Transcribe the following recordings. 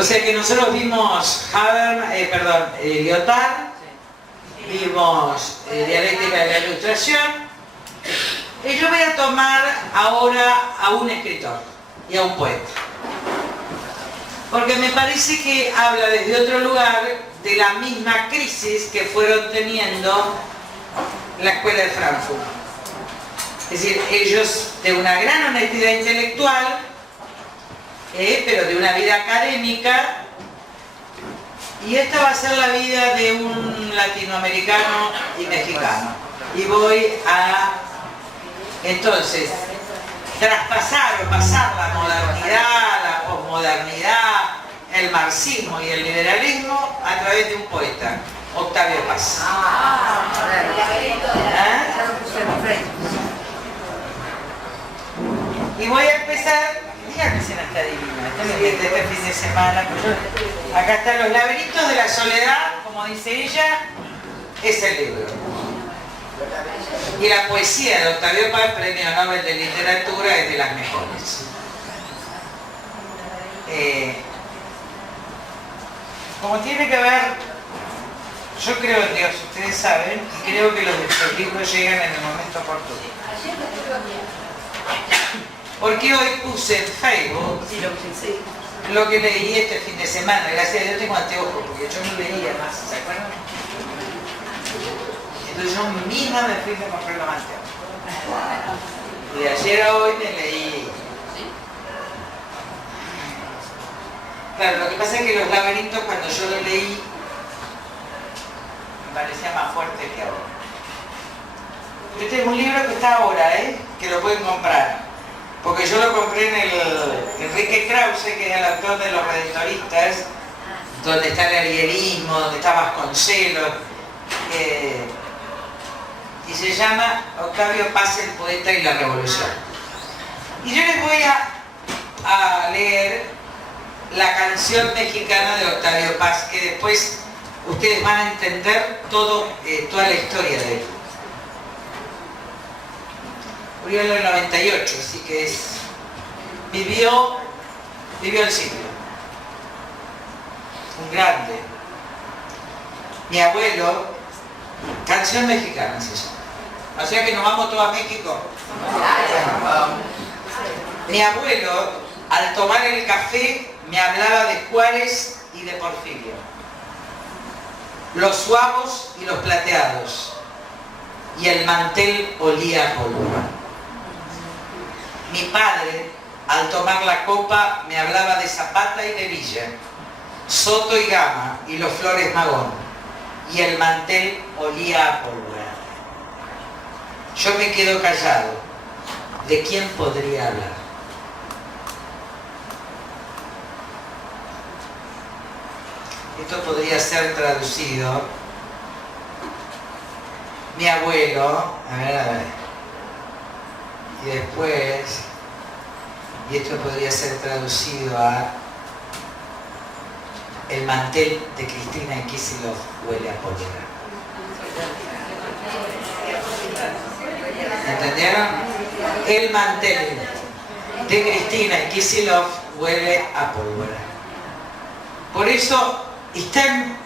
O sea que nosotros vimos Lyotard, vimos dialéctica de la ilustración, y yo voy a tomar ahora a un escritor y a un poeta. Porque me parece que habla desde otro lugar de la misma crisis que fueron teniendo la Escuela de Frankfurt. Es decir, ellos de una gran honestidad intelectual, pero de una vida académica, y esta va a ser la vida de un latinoamericano y mexicano. Y voy a, entonces, traspasar o pasar la modernidad, la posmodernidad, el marxismo y el liberalismo a través de un poeta, Octavio Paz. Y voy a empezar, mira que escena está divina, este fin de semana. Acá están Los laberintos de la soledad, como dice ella, es el libro. Y la poesía de Octavio Paz, Premio Nobel de Literatura, es de las mejores. Como tiene que ver, yo creo en Dios, ustedes saben, y creo que los libros llegan en el momento oportuno. Porque hoy puse en Facebook lo que leí este fin de semana. Gracias a Dios tengo anteojos, porque yo no leía más, ¿se acuerdan? Entonces yo misma me fui a comprar los anteojos. Y de ayer a hoy me leí. Claro, lo que pasa es que Los laberintos, cuando yo lo leí, me parecía más fuerte que ahora. Este es un libro que está ahora, que lo pueden comprar. Porque yo lo compré en el Enrique Krause, que es el autor de Los redentoristas, donde está el arrierismo, donde está Vasconcelos, y se llama Octavio Paz, el poeta y la revolución. Y yo les voy a leer la canción mexicana de Octavio Paz, que después ustedes van a entender toda la historia de él. Murió en el 98, así que vivió el siglo. Un grande. Mi abuelo, canción mexicana se llama. O sea que nos vamos todos a México. Mi abuelo, al tomar el café, me hablaba de Juárez y de Porfirio. Los suavos y los plateados. Y el mantel olía a pólvora. Mi padre, al tomar la copa, me hablaba de Zapata y de Villa, Soto y Gama y los Flores Magón, y el mantel olía a pólvora. Yo me quedo callado. ¿De quién podría hablar? Esto podría ser traducido. Mi abuelo, a ver. Y después, y esto podría ser traducido a el mantel de Cristina Kicillof huele a pólvora. ¿Entendieron? El mantel de Cristina Kicillof huele a pólvora. Por eso es tan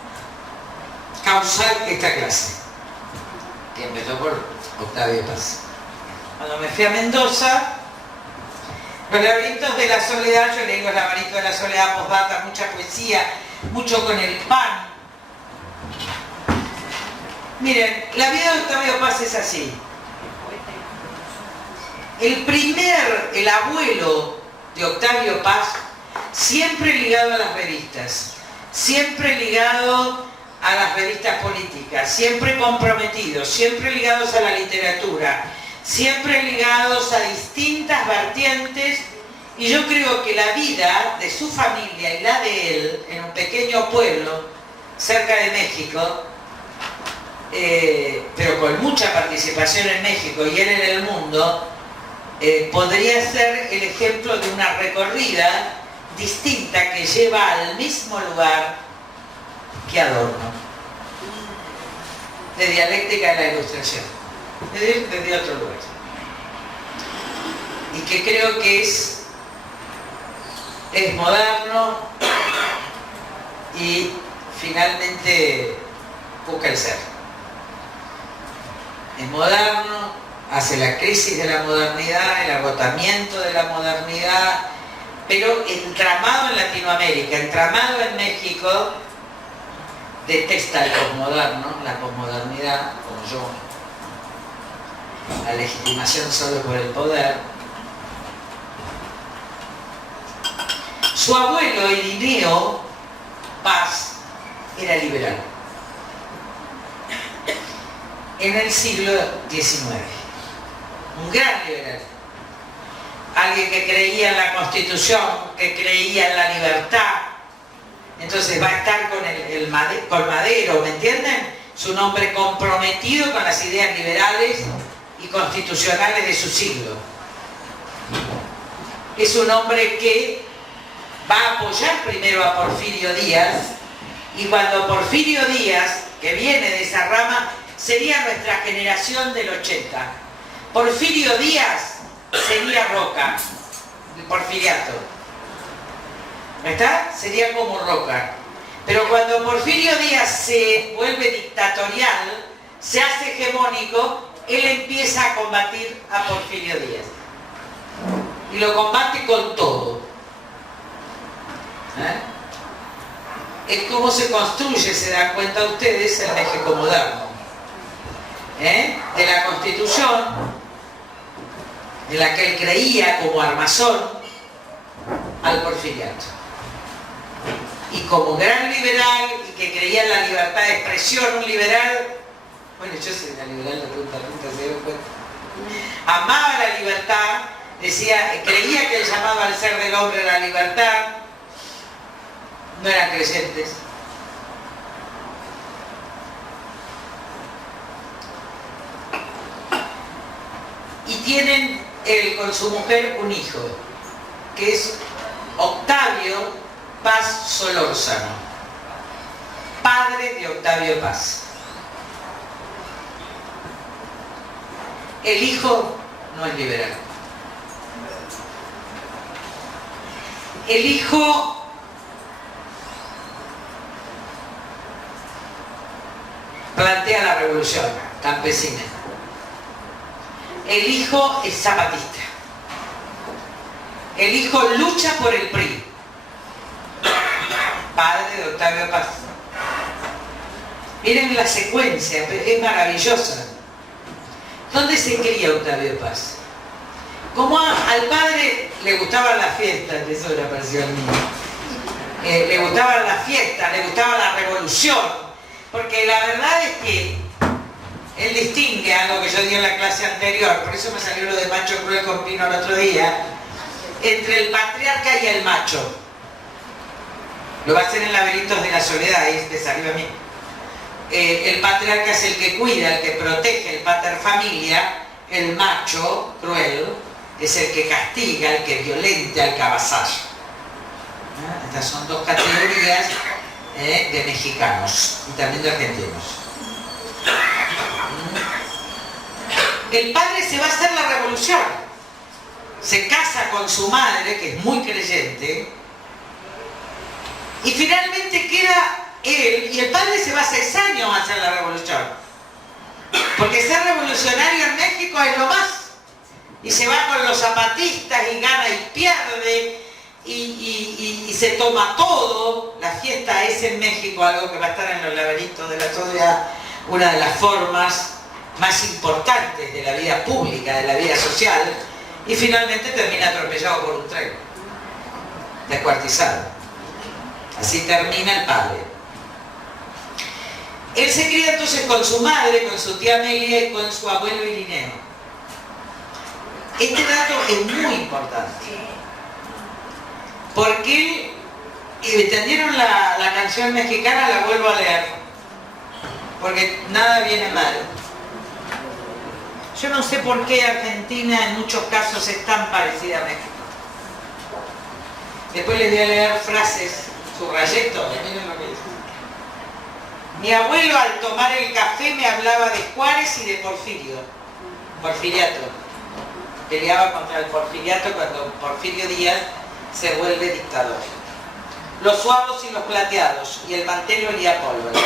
causal esta clase, que empezó por Octavio Paz. Cuando me fui a Mendoza, Los laberintos de la soledad, yo leí Los laberintos de la soledad, postdata, mucha poesía, mucho con el pan. Miren, la vida de Octavio Paz es así. El abuelo de Octavio Paz, siempre ligado a las revistas, siempre ligado a las revistas políticas, siempre comprometidos, siempre ligados a la literatura, siempre ligados a distintas vertientes, y yo creo que la vida de su familia y la de él, en un pequeño pueblo cerca de México, pero con mucha participación en México y él en el mundo, podría ser el ejemplo de una recorrida distinta que lleva al mismo lugar que Adorno, de dialéctica de la ilustración, desde otro lugar, y que creo que es moderno, y finalmente busca el ser. Es moderno, hace la crisis de la modernidad, el agotamiento de la modernidad, pero entramado en Latinoamérica, entramado en México, detesta el posmoderno, la posmodernidad, como yo, la legitimación solo por el poder. Su abuelo, Irineo Paz, era liberal en el siglo XIX, un gran liberal, alguien que creía en la Constitución, que creía en la libertad. Entonces va a estar con Madero, ¿me entienden? Es un hombre comprometido con las ideas liberales y constitucionales de su siglo. Es un hombre que va a apoyar primero a Porfirio Díaz, y cuando Porfirio Díaz, que viene de esa rama, sería nuestra generación del 80. Porfirio Díaz sería Roca, el porfiriato. ¿Está? Sería como Roca. Pero cuando Porfirio Díaz se vuelve dictatorial, se hace hegemónico, él empieza a combatir a Porfirio Díaz. Y lo combate con todo. Es cómo se construye, se dan cuenta ustedes, el México moderno. De la Constitución, en la que él creía como armazón, al porfiriato. Y como gran liberal, y que creía en la libertad de expresión, un liberal, bueno, yo soy una liberal de punta a punta, se dio cuenta. Amaba la libertad, decía, creía que el llamado al ser del hombre era la libertad, no eran creyentes. Y tienen él con su mujer un hijo, que es Octavio Paz Solórzano, padre de Octavio Paz. El hijo no es liberal. El hijo plantea la revolución campesina. El hijo es zapatista. El hijo lucha por el PRI. Padre de Octavio Paz. Miren la secuencia, es maravillosa. ¿Dónde se cría Octavio Paz? Como al padre le gustaban las fiestas, eso era parecido al mío. Le gustaban las fiestas, le gustaba la revolución, porque la verdad es que él distingue algo que yo di en la clase anterior, por eso me salió lo de macho cruel con Pino el otro día, entre el patriarca y el macho. Lo va a hacer en Laberintos de la Soledad, ahí te salió a mí. El patriarca es el que cuida, el que protege, el pater familia. El macho cruel es el que castiga, el que violenta, el que avasalla. Estas son dos categorías de mexicanos y también de argentinos. El padre se va a hacer la revolución. Se casa con su madre, que es muy creyente, y finalmente queda él, y el padre se va 6 años a hacer la revolución. Porque ser revolucionario en México es lo más. Y se va con los zapatistas y gana y pierde, y se toma todo. La fiesta es en México, algo que va a estar en los laberintos de la sociedad, una de las formas más importantes de la vida pública, de la vida social, y finalmente termina atropellado por un tren, descuartizado. Así termina el padre. Él se cría entonces con su madre, con su tía Amelia y con su abuelo Irineo. Este dato es muy importante, porque ¿entendieron la canción mexicana? La vuelvo a leer, porque nada viene mal. Yo no sé por qué Argentina en muchos casos es tan parecida a México. Después les voy a leer frases, subrayetos, miren lo que dice. Mi abuelo al tomar el café me hablaba de Juárez y de Porfirio, Porfiriato. Peleaba contra el Porfiriato cuando Porfirio Díaz se vuelve dictador. los suavos y los plateados, y el mantel olía a pólvora.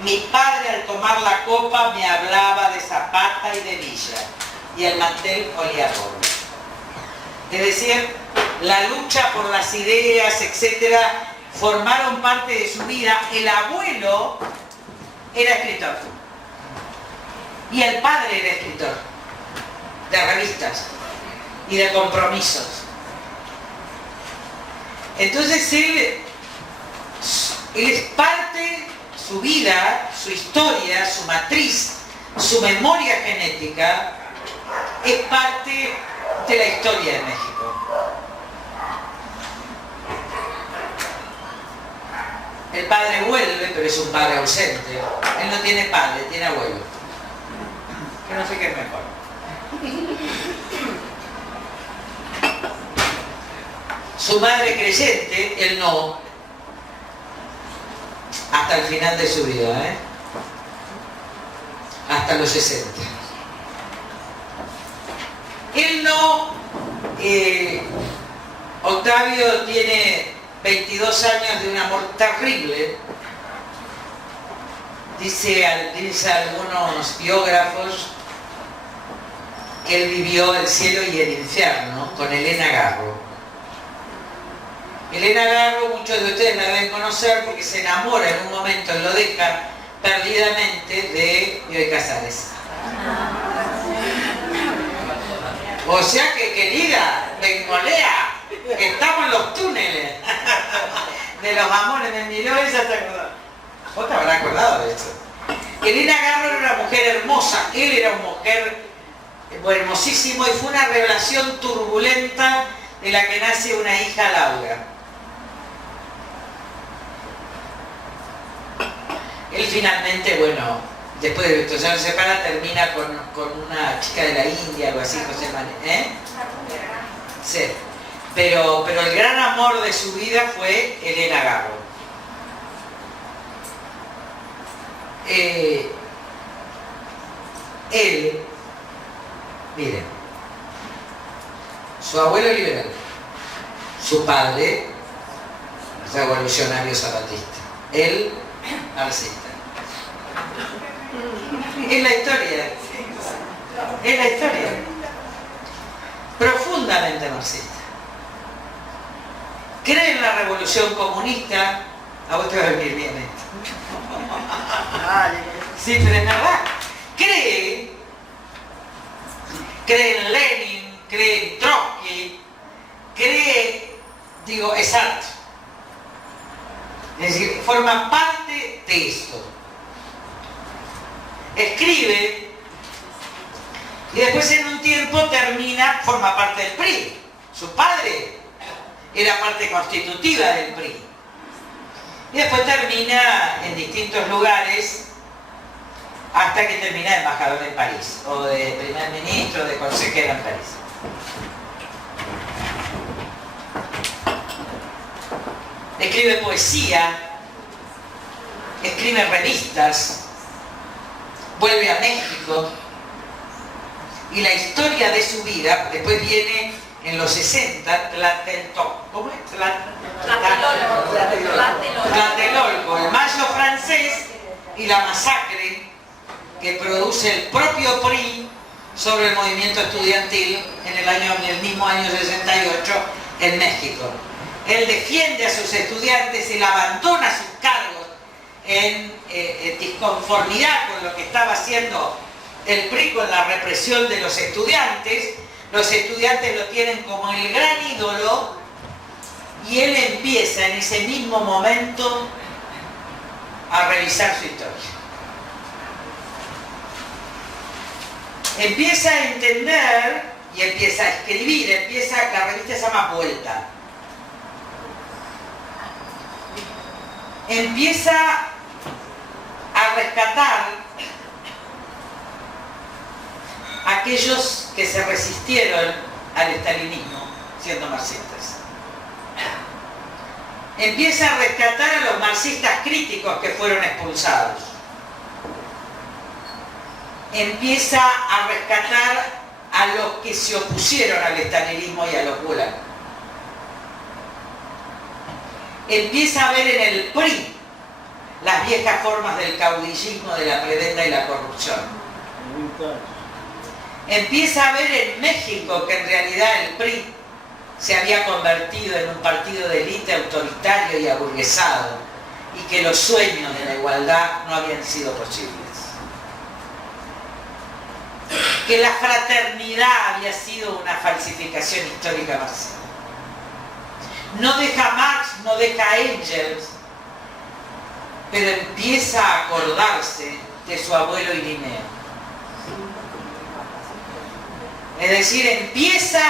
Mi padre al tomar la copa me hablaba de Zapata y de Villa, y el mantel olía a pólvora. Es decir, la lucha por las ideas, etcétera, formaron parte de su vida. El abuelo era escritor y el padre era escritor de revistas y de compromisos. Entonces él es parte, su vida, su historia, su matriz, su memoria genética es parte de la historia de México. El padre vuelve, pero es un padre ausente. Él no tiene padre, tiene abuelo. Que no sé qué es mejor. Su madre creyente, él no. Hasta el final de su vida, hasta los 60. Él no. Octavio tiene 22 años de un amor terrible. Dice algunos biógrafos que él vivió el cielo y el infierno con Elena Garro. Elena Garro, muchos de ustedes la deben conocer porque se enamora en un momento, lo deja perdidamente de Bioy Casares. O sea que, querida, bengolea, que estamos en los túneles de los amores. Me miró y ya te acordó. ¿Vos te habrás acordado de eso? Elena Garro era una mujer hermosa, él era una mujer hermosísimo, y fue una relación turbulenta de la que nace una hija, Laura. Él finalmente, bueno, después de que se separa, termina con una chica de la India, algo así, José Manuel. Sí. Pero el gran amor de su vida fue Elena Garro. Él, miren, su abuelo liberal, su padre revolucionario zapatista, él marxista. Es la historia, es la historia, profundamente marxista. Cree en la revolución comunista. A vos te va a venir bien esto. Sí, pero es verdad. Cree en Lenin, cree en Trotsky, es arte. Es decir, forma parte de esto. Escribe y después en un tiempo forma parte del PRI. Su padre era parte constitutiva del PRI. Y después termina en distintos lugares hasta que termina de embajador en París, o de primer ministro, de consejero en París. Escribe poesía, escribe revistas, vuelve a México, y la historia de su vida después viene en los 60, ¿cómo es? Tlatelolco, el mayo francés y la masacre que produce el propio PRI sobre el movimiento estudiantil en el mismo año 68 en México. Él defiende a sus estudiantes, él abandona sus cargos en disconformidad con lo que estaba haciendo el PRI con la represión de los estudiantes. Los estudiantes lo tienen como el gran ídolo y él empieza en ese mismo momento a revisar su historia. Empieza a entender y empieza a escribir, la revista se llama Vuelta. Empieza a rescatar a aquellos que se resistieron al estalinismo siendo marxistas. Empieza a rescatar a los marxistas críticos que fueron expulsados. Empieza a rescatar a los que se opusieron al estalinismo y a los gulag. empieza a ver en el PRI las viejas formas del caudillismo, de la prebenda y la corrupción. Empieza a ver en México que en realidad el PRI se había convertido en un partido de élite autoritario y aburguesado, y que los sueños de la igualdad no habían sido posibles. Que la fraternidad había sido una falsificación histórica marxista. No deja Marx, no deja Engels, pero empieza a acordarse de su abuelo Irineo. Es decir, empieza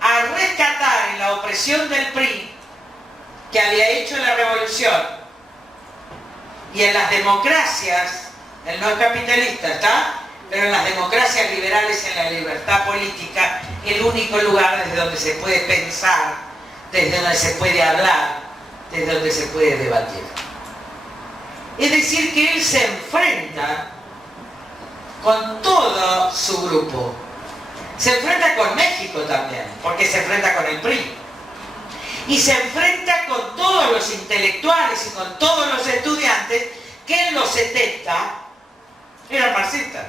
a rescatar en la opresión del PRI que había hecho la revolución y en las democracias, él no es capitalista, ¿está? Pero en las democracias liberales, en la libertad política, el único lugar desde donde se puede pensar, desde donde se puede hablar, desde donde se puede debatir. Es decir, que él se enfrenta con todo su grupo. Se enfrenta con México también, porque se enfrenta con el PRI. Y se enfrenta con todos los intelectuales y con todos los estudiantes que en los 70 eran marxistas.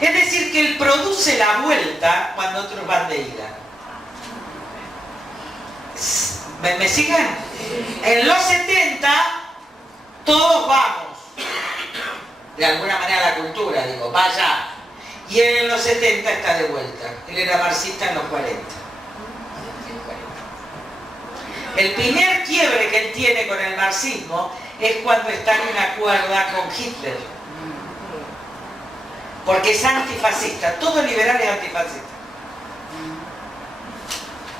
Es decir, que él produce la vuelta cuando otros van de ida. ¿Me siguen? En los 70 todos vamos. De alguna manera la cultura, digo, vaya. Y él en los 70 está de vuelta. Él era marxista en los 40. El primer quiebre que él tiene con el marxismo es cuando está en una cuerda con Hitler. Porque es antifascista. Todo liberal es antifascista.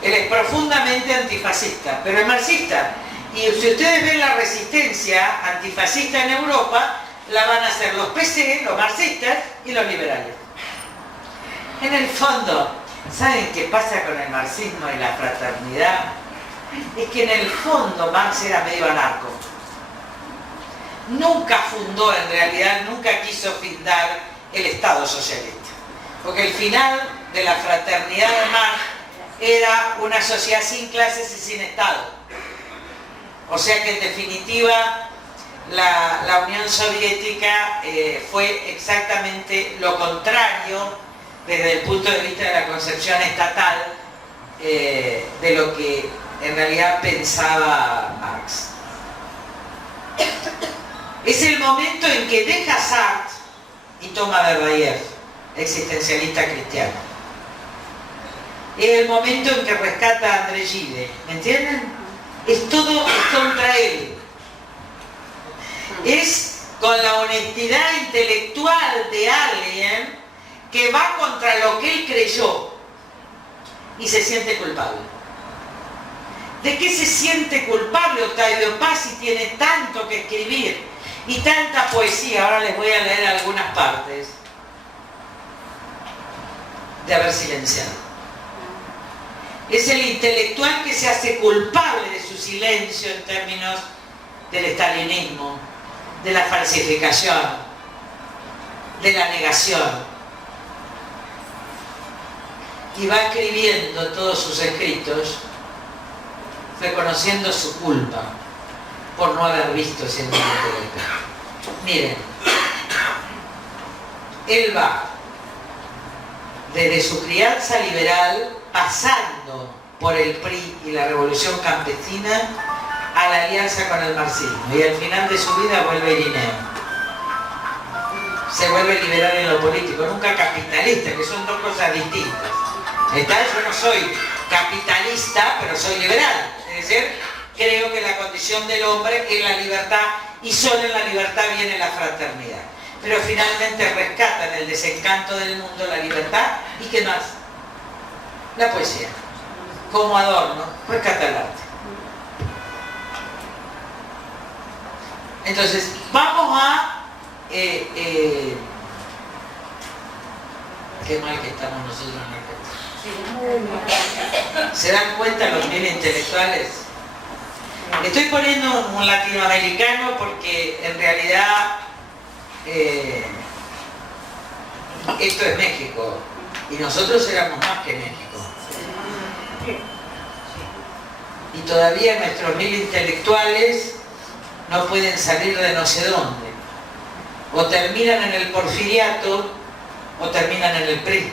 Él es profundamente antifascista, pero es marxista. Y si ustedes ven la resistencia antifascista en Europa, la van a hacer los PC, los marxistas y los liberales. En el fondo, ¿saben qué pasa con el marxismo y la fraternidad? Es que en el fondo Marx era medio anarco. Nunca fundó, en realidad, nunca quiso fundar el Estado socialista. Porque el final de la fraternidad de Marx era una sociedad sin clases y sin Estado. O sea que en definitiva la Unión Soviética fue exactamente lo contrario desde el punto de vista de la concepción estatal de lo que en realidad pensaba Marx. Es el momento en que deja Sartre y toma Verdaguer, existencialista cristiano. Es el momento en que rescata a André Gide, ¿me entienden? Es todo contra él. Es con la honestidad intelectual de alguien que va contra lo que él creyó y se siente culpable. ¿De qué se siente culpable Octavio Paz si tiene tanto que escribir y tanta poesía? Ahora les voy a leer algunas partes de haber silenciado. Es el intelectual que se hace culpable de su silencio en términos del estalinismo, de la falsificación, de la negación. Y va escribiendo todos sus escritos reconociendo su culpa por no haber visto ese mundo intelectual. Miren, él va desde su crianza liberal, pasando por el PRI y la Revolución Campesina, a la alianza con el marxismo. Y al final de su vida vuelve Irineo. Se vuelve liberal en lo político, nunca capitalista, que son dos cosas distintas. Yo no soy capitalista, pero soy liberal. Es decir, creo que la condición del hombre es la libertad y solo en la libertad viene la fraternidad. Pero finalmente rescata en el desencanto del mundo la libertad y ¿qué más? La poesía. Como adorno, rescata el arte. Entonces, vamos a... qué mal que estamos nosotros en la casa. ¿Se dan cuenta los bien intelectuales? Estoy poniendo un latinoamericano porque en realidad esto es México y nosotros éramos más que México. y todavía nuestros 1000 intelectuales no pueden salir de no sé dónde. O terminan en el porfiriato o terminan en el PRI,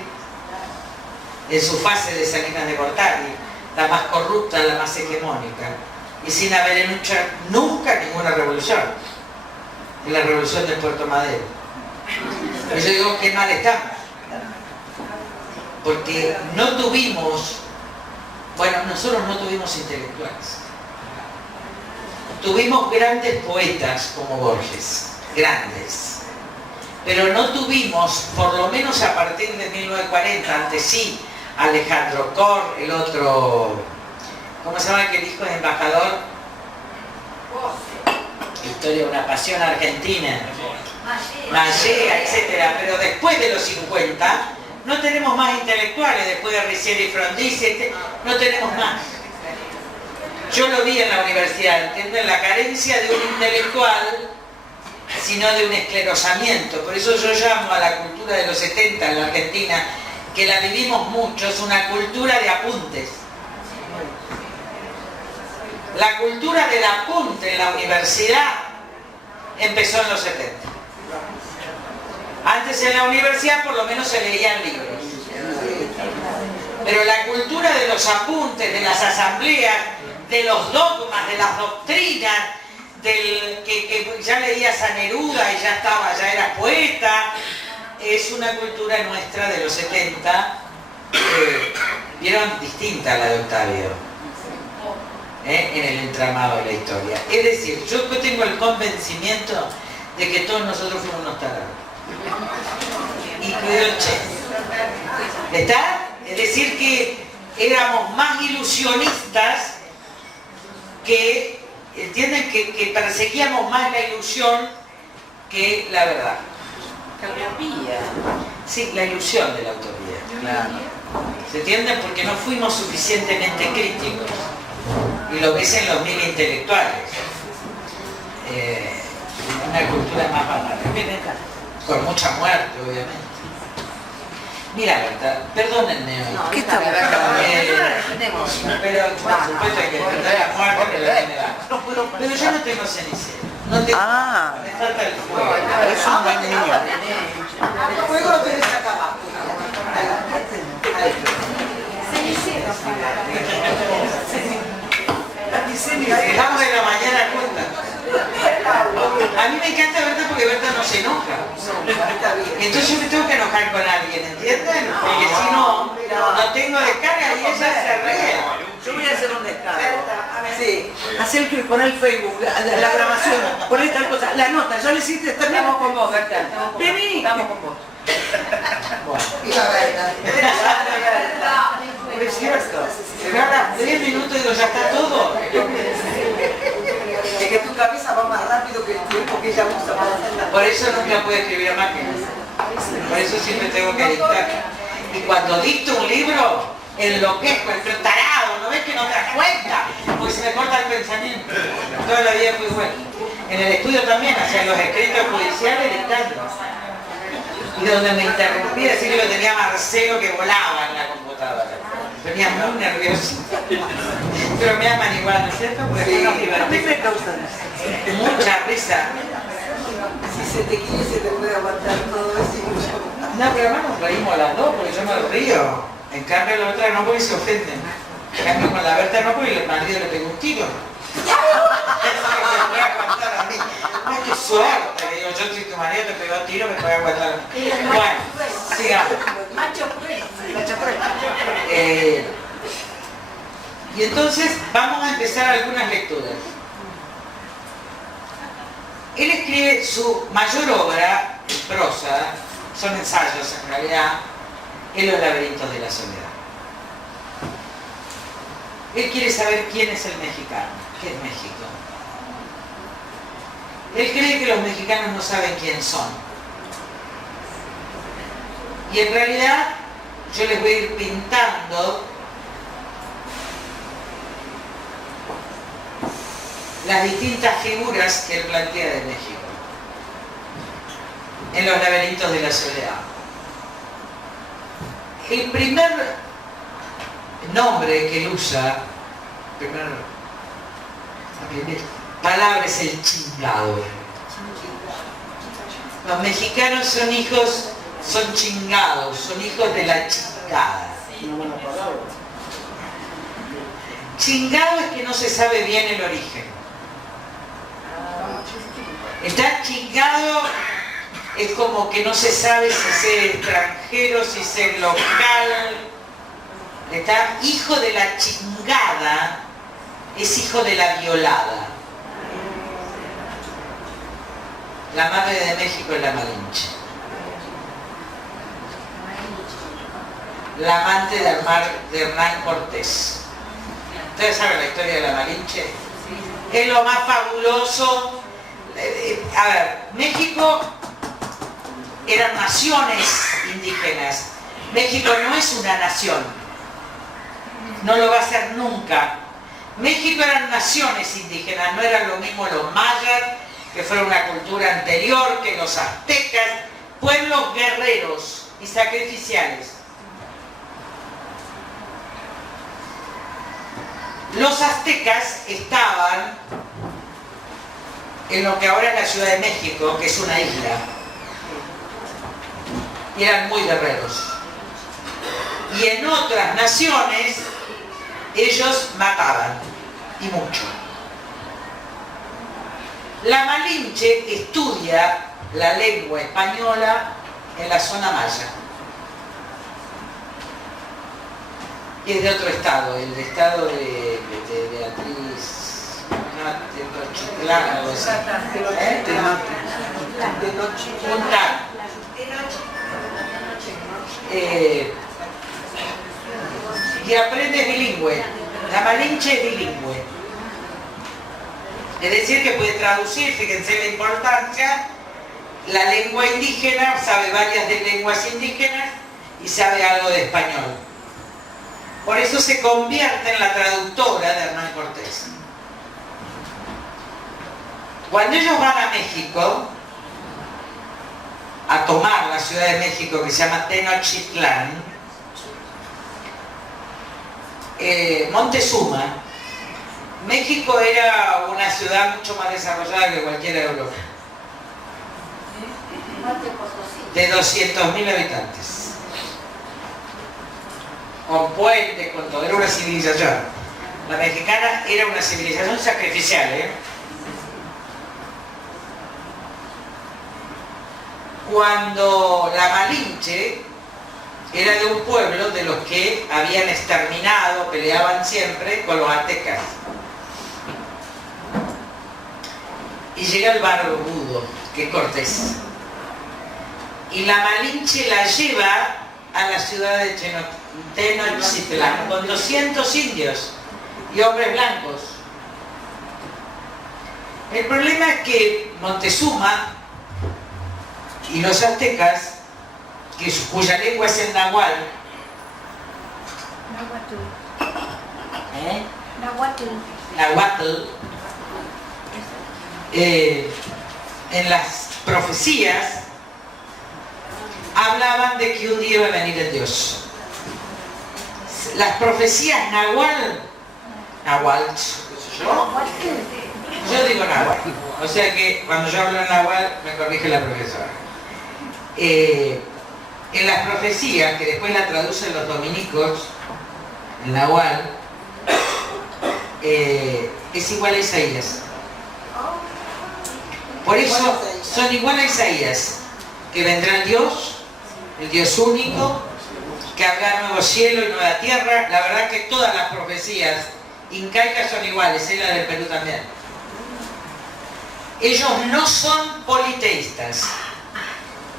en su fase de Salinas de Gortari, la más corrupta, la más hegemónica, y sin haber hecho nunca ninguna revolución, en la revolución de Puerto Madero. Y yo digo, qué mal estamos, porque no tuvimos, bueno, nosotros no tuvimos intelectuales. Tuvimos grandes poetas como Borges, grandes, pero no tuvimos, por lo menos a partir de 1940, antes sí, Alejandro Cor, el otro, ¿cómo se llama aquel hijo de embajador? Historia de una pasión argentina, Mallea, etcétera. Pero después de los 50 no tenemos más intelectuales, después de Ricieri y Frondizi, no tenemos más. Yo lo vi en la universidad, ¿entienden? La carencia de un intelectual, sino de un esclerosamiento. Por eso yo llamo a la cultura de los 70 en la Argentina, que la vivimos mucho, es una cultura de apuntes. La cultura del apunte en la universidad empezó en los 70. Antes en la universidad por lo menos se leían libros. Pero la cultura de los apuntes, de las asambleas, de los dogmas, de las doctrinas, que ya leías a Neruda y ya era poeta, es una cultura nuestra de los 70, vieron, distinta a la de Octavio, en el entramado de la historia. Es decir, yo tengo el convencimiento de que todos nosotros fuimos unos tarados. Y cuidado, che. ¿Está? Es decir, que éramos más ilusionistas que, ¿entienden? Que perseguíamos más la ilusión que la verdad. La utopía. Sí, la ilusión de la utopía. Claro. ¿Se entiende? Porque no fuimos suficientemente críticos. Y lo ves en los 1000 intelectuales. Una cultura más banal. Con mucha muerte, obviamente. Mira, Berta, perdónenme. No, ¿Qué está pero por supuesto hay que entender la muerte, pero yo no tengo cenicero. No tengo. Ah. Me falta el fuego. Es un buen niño. El fuego lo tenés acá abajo. Llegamos de la mañana juntas. A mí me encanta Berta porque Berta no se enoja. Entonces yo me tengo que enojar con alguien, ¿entienden? Porque si no, no tengo descarga y ella se ríe. Yo voy a hacer un descargo. Sí, hacer que poner el Facebook, la grabación, poner tal cosa, la nota, yo le hiciste estar Estamos con vos, Berta. Vení. Estamos con vos. Es cierto. Pero ahora 10 minutos y digo, ya está todo. Es que tu cabeza va más rápido que el tiempo que ella usa para hacer. Por eso nunca puedo escribir a máquina. Por eso siempre tengo que dictar. Y cuando dicto un libro, enloquezco, el tarado, ¿no ves que no te das cuenta? Porque se me corta el pensamiento. Toda la vida fui igual. En el estudio también hacían los escritos judiciales dictando. Y donde me interrumpía, decir que lo tenía Marcelo que volaba en la computadora. Venía muy nervioso. Pero me aman igual, ¿no es cierto? Porque nos divertimos. Mucha risa. Si se te quiere, se te puede aguantar todo eso y mucho más. No, pero además nos reímos las dos, porque yo me río. En cambio la otra no, porque se ofenden. En cambio con la Berta no, porque el marido le pegó un tiro. Eso que me puede aguantar a mí. Ay, qué suerte. Le digo, yo si tu marido te pegó un tiro, me puede aguantar a mí. Bueno, sigamos. Y entonces vamos a empezar algunas lecturas. Él escribe su mayor obra, en prosa, son ensayos en realidad, en Los laberintos de la soledad. Él quiere saber quién es el mexicano, qué es México. Él cree que los mexicanos no saben quién son. Y en realidad yo les voy a ir pintando las distintas figuras que él plantea de México en Los laberintos de la soledad. El primer nombre que él usa, primer palabra es el chingado. Los mexicanos son chingados, son hijos de la chingada. Chingado es que no se sabe bien el origen. Estar chingado es como que no se sabe si ser extranjero, si ser local. Estar hijo de la chingada es hijo de la violada. La madre de México es la Malinche. La amante de Hernán Cortés. ¿Ustedes saben la historia de la Malinche? Es lo más fabuloso. A ver, México eran naciones indígenas. México no es una nación. No lo va a ser nunca. México eran naciones indígenas, no eran lo mismo los mayas, que fueron una cultura anterior, que los aztecas, pueblos guerreros y sacrificiales. Los aztecas estaban en lo que ahora es la Ciudad de México, que es una isla, y eran muy guerreros. Y en otras naciones ellos mataban, y mucho. La Malinche estudia la lengua española en la zona maya. Y es de otro estado, el estado de Beatriz, Tenochtitlán, algo así. Y aprende bilingüe. La Malinche es bilingüe. Es decir, que puede traducir, fíjense la importancia, la lengua indígena, sabe varias de lenguas indígenas y sabe algo de español. Por eso se convierte en la traductora de Hernán Cortés. Cuando ellos van a México, a tomar la Ciudad de México, que se llama Tenochtitlán, Montezuma, México era una ciudad mucho más desarrollada que cualquiera de Europa, de 200.000 habitantes, con puentes, con todo, era una civilización. La mexicana era una civilización sacrificial, Cuando la Malinche era de un pueblo de los que habían exterminado, peleaban siempre con los aztecas. Y llega el barbudo, que es Cortés. Y la Malinche la lleva a la ciudad de Tenochtitlán con 200 indios y hombres blancos. El problema es que Montezuma y los aztecas, cuya lengua es el náhuatl, náhuatl, en las profecías hablaban de que un día iba a venir el Dios. Las profecías náhuatl, yo digo náhuatl, o sea que cuando yo hablo náhuatl me corrige la profesora. En las profecías, que después la traducen los dominicos, el náhuatl, es igual a Isaías. Por eso son igual a Isaías, que vendrá el Dios único, que habrá nuevo cielo y nueva tierra. La verdad que todas las profecías incaicas son iguales, la del Perú también. Ellos no son politeístas.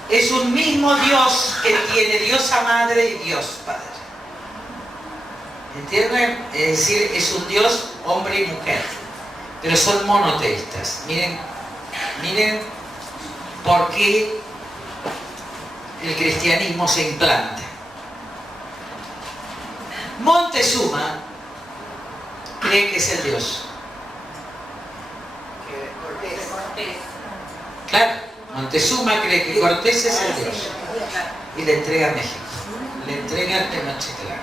Es un mismo Dios que tiene diosa madre y Dios padre. ¿Entienden? Es decir, es un Dios hombre y mujer. Pero son monoteístas. Miren por qué el cristianismo se implanta. Montezuma cree que es el Dios. Claro. Montezuma cree que Cortés es el Dios y le entrega a México, le entrega a Tenochtitlán.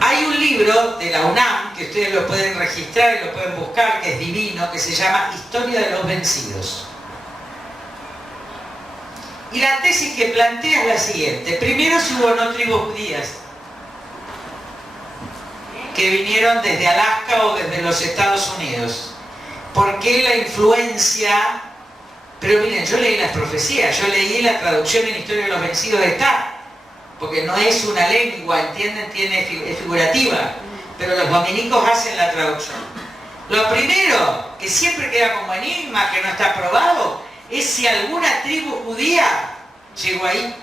Hay un libro de la UNAM, que ustedes lo pueden registrar y lo pueden buscar, que es divino, que se llama Historia de los Vencidos. Y la tesis que plantea es la siguiente. Primero, si hubo no tribus judías que vinieron desde Alaska o desde los Estados Unidos. ¿Por qué la influencia? Pero miren, yo leí las profecías, yo leí la traducción en Historia de los Vencidos, está, porque no es una lengua, ¿entienden? Es figurativa, pero los dominicos hacen la traducción. Lo primero, que siempre queda como enigma, que no está probado, es si alguna tribu judía llegó ahí.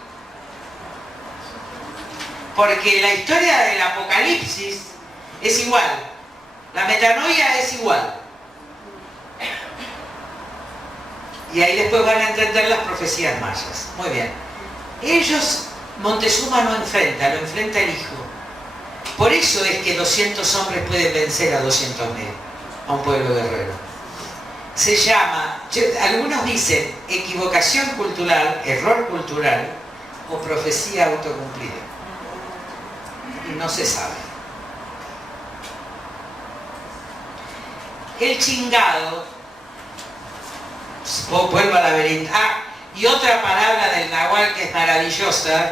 Porque la historia del Apocalipsis es igual, la metanoia es igual. Y ahí después van a entender las profecías mayas. Muy bien. Ellos, Montezuma no enfrenta, lo enfrenta el hijo. Por eso es que 200 hombres pueden vencer a 200.000, a un pueblo guerrero. Se llama, algunos dicen, equivocación cultural, error cultural o profecía autocumplida. Y no se sabe. El chingado, vuelvo al laberinto. Y otra palabra del náhuatl que es maravillosa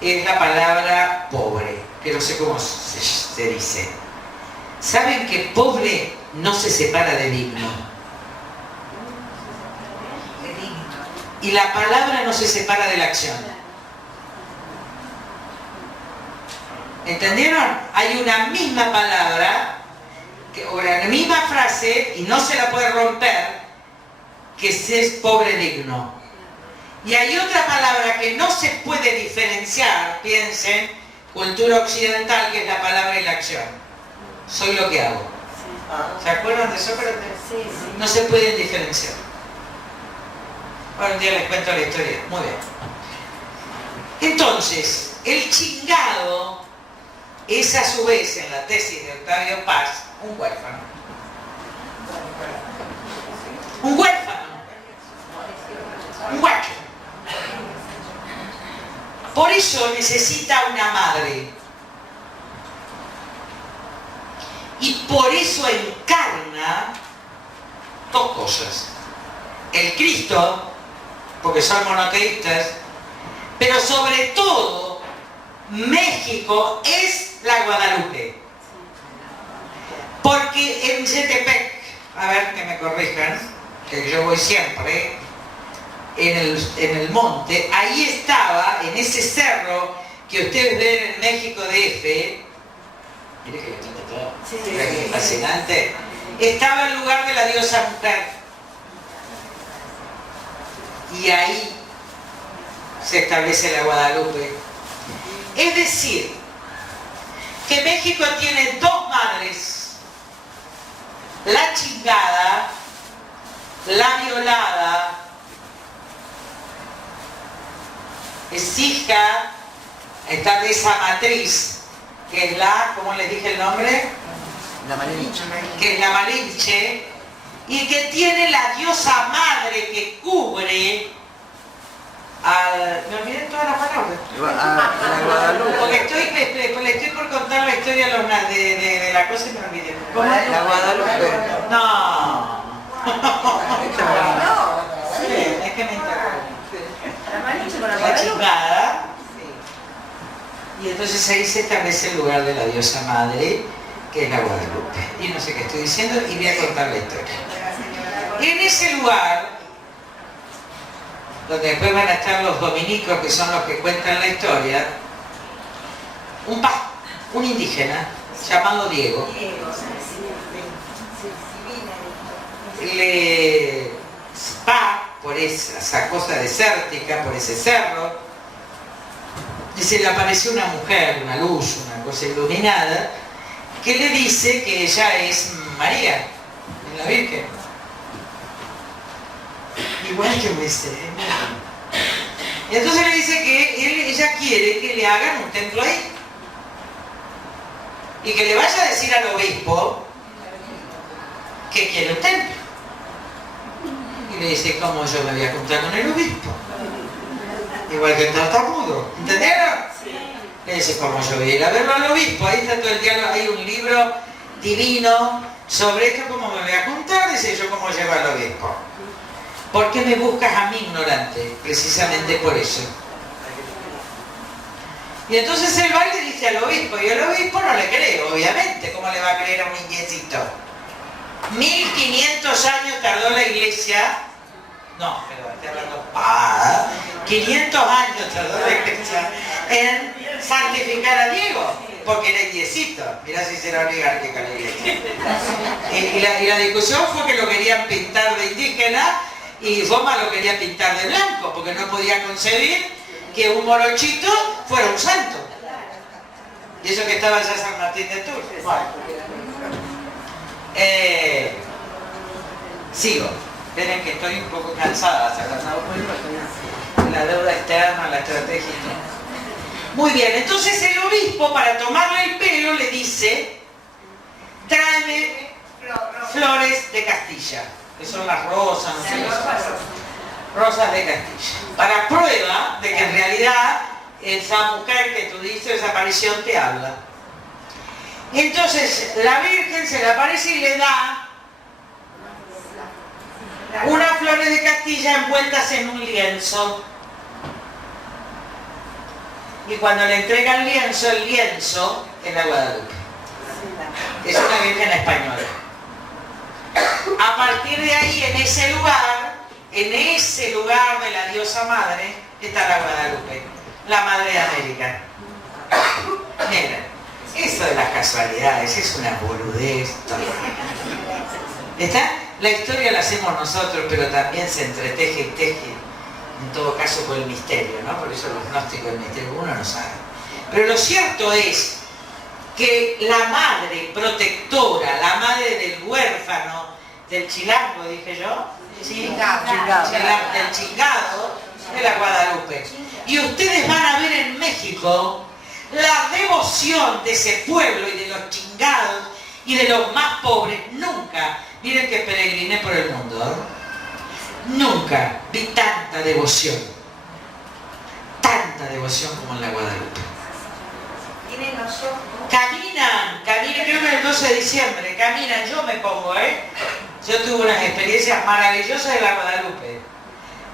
es la palabra pobre, que no sé cómo se dice. ¿Saben que pobre no se separa de digno? Y la palabra no se separa de la acción. ¿Entendieron? Hay una misma palabra, o la misma frase, y no se la puede romper, que es pobre digno. Y hay otra palabra que no se puede diferenciar, piensen, cultura occidental, que es la palabra y la acción. Soy lo que hago. ¿Se acuerdan de Sócrates? No se pueden diferenciar. Ahora un día les cuento la historia. Muy bien. Entonces, el chingado es a su vez, en la tesis de Octavio Paz, un huérfano. Un huérfano. Un guacho. Por eso necesita una madre. Y por eso encarna dos cosas. El Cristo, porque son monoteístas, pero sobre todo, México es la Guadalupe. Porque en Yetepec, a ver que me corrijan, que yo voy siempre, en el monte, ahí estaba, en ese cerro que ustedes ven en México DF, mire que todo, fascinante, estaba el lugar de la diosa mujer. Y ahí se establece la Guadalupe. Es decir, que México tiene dos madres, la chingada, la violada, es hija, está de esa matriz, que es la, ¿cómo les dije el nombre? La Malinche. Que es la Malinche, y que tiene la diosa madre que cubre al... Me olvidé todas las palabras. La Guadalupe. Porque le estoy por contar la historia de la cosa y me olvidé. La Guadalupe. No. No. Sí, es que me interrumpe. La Malinche con la La Guadalupe. chingada. Y entonces ahí se establece el lugar de la diosa madre, que es la Guadalupe. Y no sé qué estoy diciendo y voy a contar la historia. En ese lugar, donde después van a estar los dominicos, que son los que cuentan la historia, un indígena llamado Diego le va por esa cosa desértica, por ese cerro, y se le apareció una mujer, una luz, una cosa iluminada, que le dice que ella es María, es la Virgen. Igual que Moisés. Y entonces le dice que ella quiere que le hagan un templo ahí. Y que le vaya a decir al obispo que quiere un templo. Y le dice, ¿cómo yo me voy a juntar con el obispo? Igual que el tartamudo. ¿Entendieron? Ese es como yo voy a ir a verlo al obispo, ahí está todo el diálogo, hay un libro divino sobre esto, cómo me voy a juntar, dice yo cómo llego al obispo. ¿Por qué me buscas a mí ignorante? Precisamente por eso. Y entonces él va y le dice al obispo, y el obispo no le cree, obviamente, ¿cómo le va a creer a un indiecito? 1500 años tardó la iglesia, no, pero estoy hablando, 500 años tardó la iglesia en santificar a Diego, porque era indiecito, mirá si será oligárquica la iglesia. Y la discusión fue que lo querían pintar de indígena y Roma lo quería pintar de blanco, porque no podía concebir que un morochito fuera un santo. Y eso que estaba ya San Martín de Tours. Bueno. Sigo. Esperen que estoy un poco cansada, la deuda externa, la estrategia. Muy bien, entonces el obispo, para tomarle el pelo, le dice: tráeme flores de Castilla, que son las rosas, no sé qué son. Rosas de Castilla. Para prueba de que en realidad esa mujer que tú dices, esa aparición te habla. Y entonces la Virgen se le aparece y le da unas flores de Castilla envueltas en un lienzo. Y cuando le entrega el lienzo es la Guadalupe. Es una Virgen española. A partir de ahí, en ese lugar de la diosa madre, está la Guadalupe, la madre de América. Mira, eso de las casualidades es una boludez. ¿Está? La historia la hacemos nosotros, pero también se entreteje y teje, en todo caso, por el misterio, ¿no? Por eso los gnósticos del misterio uno no sabe. Pero lo cierto es que la madre protectora, la madre del huérfano, del chilango, dije yo, ¿sí? Del chingado, de la Guadalupe. Y ustedes van a ver en México la devoción de ese pueblo y de los chingados y de los más pobres. Nunca, miren que peregriné por el mundo, ¿eh? Nunca vi tanta devoción como en la Guadalupe. Caminan, creo que el 12 de diciembre, caminan, yo me pongo, yo tuve unas experiencias maravillosas de la Guadalupe,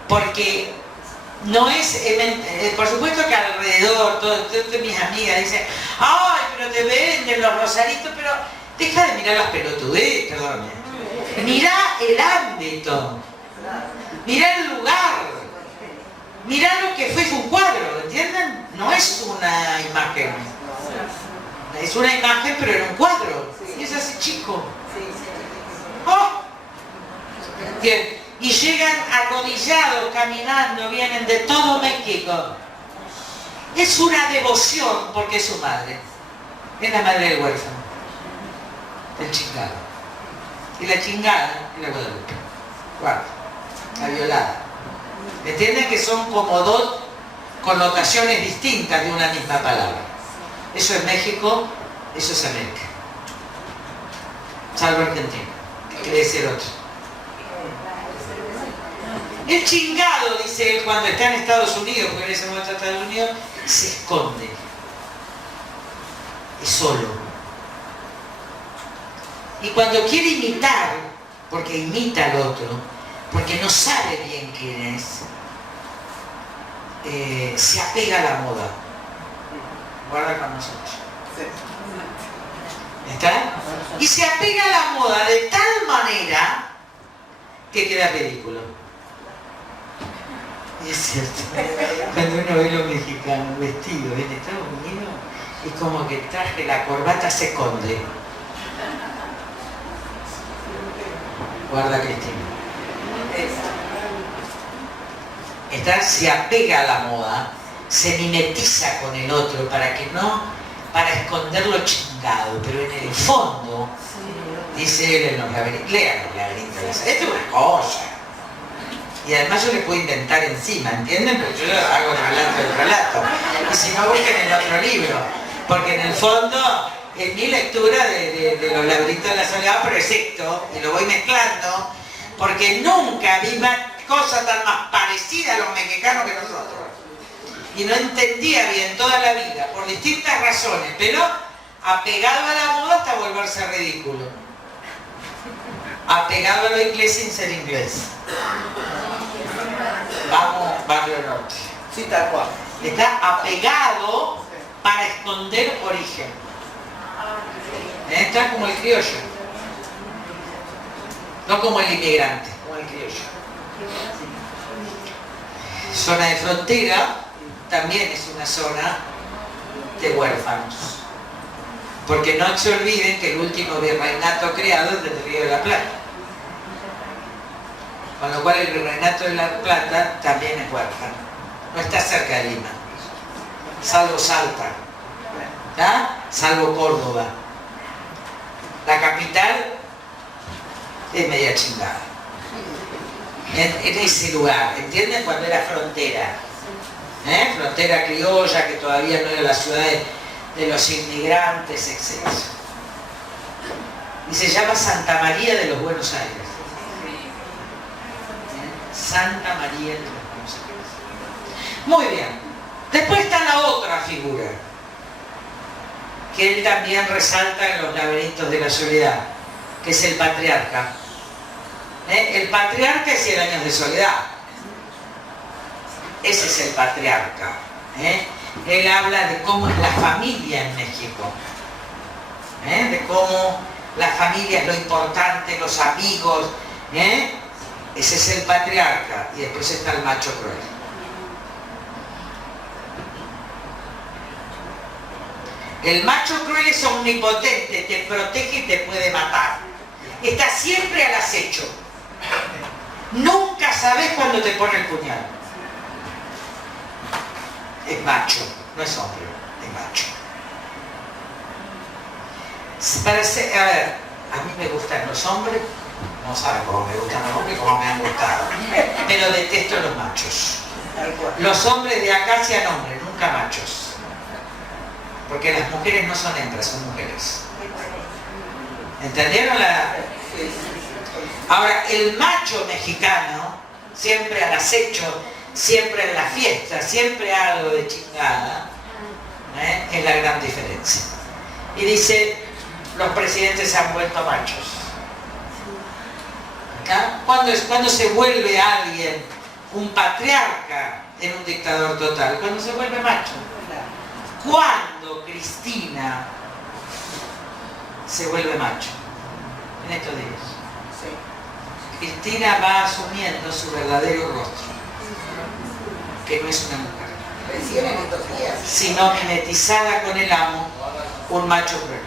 porque no es, por supuesto que alrededor, todas mis amigas dicen, ay, pero te venden los rosaritos, pero deja de mirar las pelotudez, perdón. Mirá el ámbito, mirá el lugar, mirá lo que fue un cuadro, ¿entienden? No es una imagen, es una imagen pero en un cuadro, y es así chico. ¡Oh! Bien. Y llegan arrodillados, caminando, vienen de todo México. Es una devoción porque es su madre. Es la madre del huérfano, del chingado. Y la chingada es la Guadalupe. Guarda, la violada. ¿Entienden que son como dos connotaciones distintas de una misma palabra? Eso es México, eso es América. Salvo Argentina, que quiere decir otro. El chingado, dice él, cuando está en Estados Unidos, porque en ese momento está en Estados Unidos, se esconde. Es solo. Y cuando quiere imitar, porque imita al otro, porque no sabe bien quién es, se apega a la moda. Guarda con nosotros. ¿Está? Y se apega a la moda de tal manera que queda ridículo. Y es cierto, cuando uno ve los mexicanos vestidos en Estados Unidos, es como que el traje, la corbata se esconde. Guarda, Cristina. Se apega a la moda, se mimetiza con el otro para esconder lo chingado, pero en el fondo, dice él en los laberintos, lean los laberintos, esto es una cosa. Y además yo le puedo inventar encima, ¿entienden? Porque yo hago relato del relato. Y si no, busquen en otro libro. Porque en el fondo, en mi lectura de los laberintos de la soledad, pero exacto, y lo voy mezclando, porque nunca vi una cosa tan más parecida a los mexicanos que nosotros. y no entendía bien toda la vida, por distintas razones, pero apegado a la moda hasta volverse ridículo. Apegado a lo inglés sin ser inglés. Vamos, Barrio Norte. Sí, tal cual. Está apegado para esconder origen. Está como el criollo. No como el inmigrante, como el criollo. Zona de frontera también es una zona de huérfanos. Porque no se olviden que el último virreinato creado es del Río de la Plata. Con lo cual el virreinato de la Plata también es huérfano. No está cerca de Lima. Salvo Salta. ¿Ya? Salvo Córdoba. La capital es media chingada. En ese lugar, ¿entienden? Cuando era frontera. Frontera criolla, que todavía no era la ciudad de los inmigrantes, etc. Y se llama Santa María de los Buenos Aires. Santa María de los Buenos Aires. Muy bien. Después está la otra figura, que él también resalta en los laberintos de la soledad, que es el patriarca. El patriarca es 100 años de soledad. Ese es el patriarca. Él habla de cómo es la familia en México. De cómo la familia es lo importante, los amigos. Ese es el patriarca. Y después está el macho cruel. El macho cruel es omnipotente, te protege y te puede matar. Está siempre al acecho. Nunca sabes cuándo te pone el puñal. Es macho, no es hombre, es macho. Parece, a ver, a mí me gustan los hombres, no saben cómo me gustan los hombres, cómo me han gustado, pero detesto los machos. Los hombres de acá sean hombres, nunca machos. Porque las mujeres no son hembras, son mujeres. ¿Entendieron la...? Ahora, el macho mexicano, siempre al acecho, siempre en la fiesta, siempre algo de chingada, es la gran diferencia. Y dice, los presidentes se han vuelto machos. ¿Cuándo se vuelve alguien un patriarca en un dictador total? Cuando se vuelve macho. ¿Cuándo Cristina se vuelve macho? En estos días. Cristina va asumiendo su verdadero rostro, que no es una mujer, Recién en estos días. sino mimetizada con el amo, un macho cruel.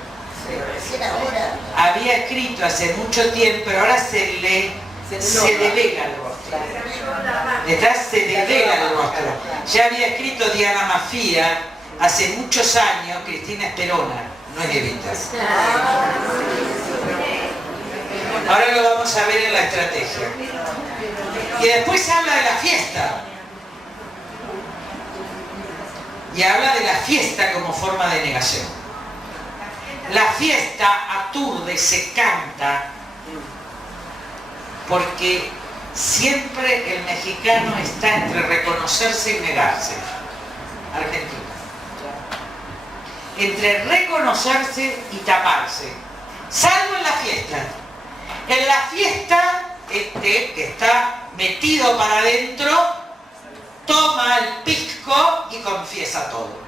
Pero recién ahora. Había escrito hace mucho tiempo, pero ahora se devela el rostro. Se devela el rostro. Ya había escrito Diana Mafia hace muchos años, Cristina Esperona, no es Evita. Ahora lo vamos a ver en la estrategia. Y después habla de la fiesta. Y habla de la fiesta como forma de negación. La fiesta aturde, se canta, porque siempre el mexicano está entre reconocerse y negarse. Argentina. Entre reconocerse y taparse. Salvo en la fiesta. En la fiesta, que está metido para adentro, toma el pisco y confiesa todo.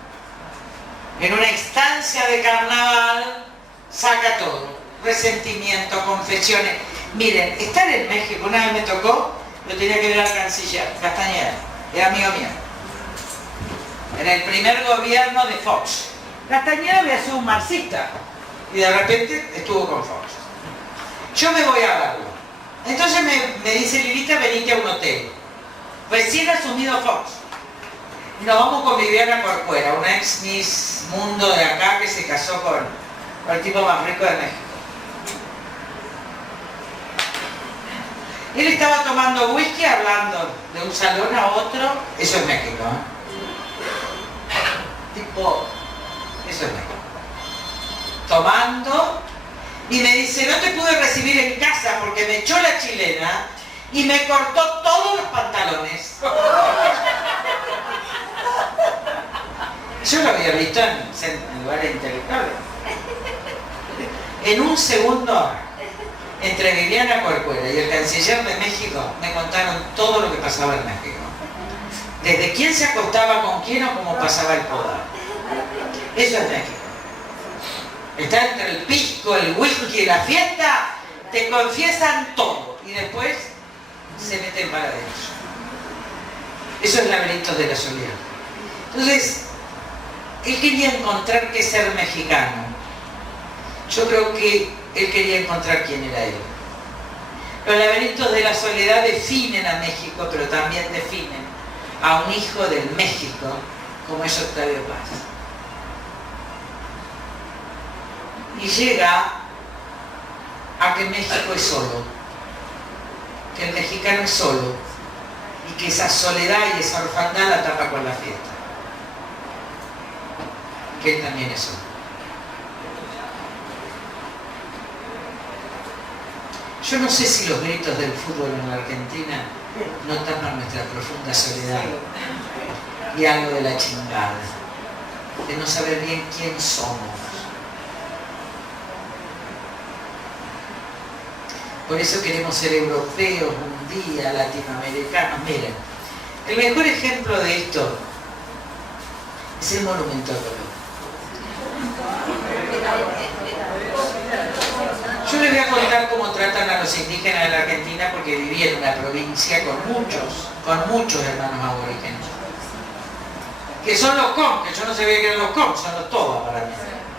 En una instancia de carnaval, saca todo. Resentimiento, confesiones. Miren, estar en México, una vez me tocó, lo tenía que ver al canciller, Castañeda, era amigo mío. En el primer gobierno de Fox. Castañeda había sido un marxista y de repente estuvo con Fox. Yo me voy a verlo. Entonces me dice Lilita, venite a un hotel. Recién asumido Fox. Y nos vamos con Viviana Corcuera, una ex Miss Mundo de acá que se casó con el tipo más rico de México. Él estaba tomando whisky hablando de un salón a otro. Eso es México, Tipo, eso es México. Tomando. Y me dice, no te pude recibir en casa porque me echó la chilena y me cortó todos los pantalones. Yo lo había visto en lugares intelectuales. En un segundo, entre Viviana Corcuera y el canciller de México, me contaron todo lo que pasaba en México. Desde quién se acostaba con quién o cómo pasaba el poder. Eso es México. Está entre el pisco, el whisky y la fiesta, te confiesan todo y después se meten para adentro. Eso es Laberintos de la Soledad. Entonces, él quería encontrar qué ser mexicano. Yo creo que él quería encontrar quién era él. Los Laberintos de la Soledad definen a México, pero también definen a un hijo del México como es Octavio Paz. Y llega a que México es solo, que el mexicano es solo y que esa soledad y esa orfandad la tapa con la fiesta, que él también es solo. Yo no sé si los gritos del fútbol en la Argentina no tapan nuestra profunda soledad y algo de la chingada, de no saber bien quién somos. Por eso queremos ser europeos un día, latinoamericanos. Miren, el mejor ejemplo de esto es el Monumento a Colón. Yo les voy a contar cómo tratan a los indígenas de la Argentina porque viví en una provincia con muchos hermanos aborígenes. Que son los com, que yo no sabía que eran los com, son los toba para mí.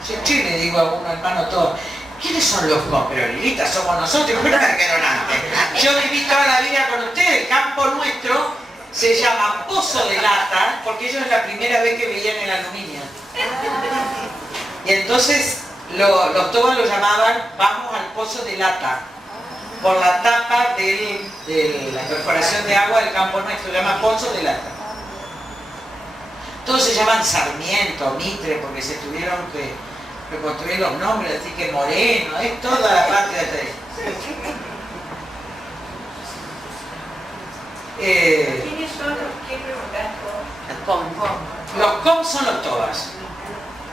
Si en Chile digo a un hermano toba, ¿quiénes son los com? Pero Lilita, somos nosotros, pero me quedaron antes. Yo viví toda la vida con ustedes, el campo nuestro se llama Pozo de Lata, porque ellos es la primera vez que veían el aluminio. Y entonces los tobas lo llamaban vamos al Pozo de Lata, por la tapa de la perforación de agua del campo nuestro, se llama Pozo de Lata. Todos se llaman Sarmiento, Mitre, porque se tuvieron que reconstruir los nombres, así que Moreno, es toda la parte de atrás. ¿Quiénes son los que preguntan? Los com son los tobas.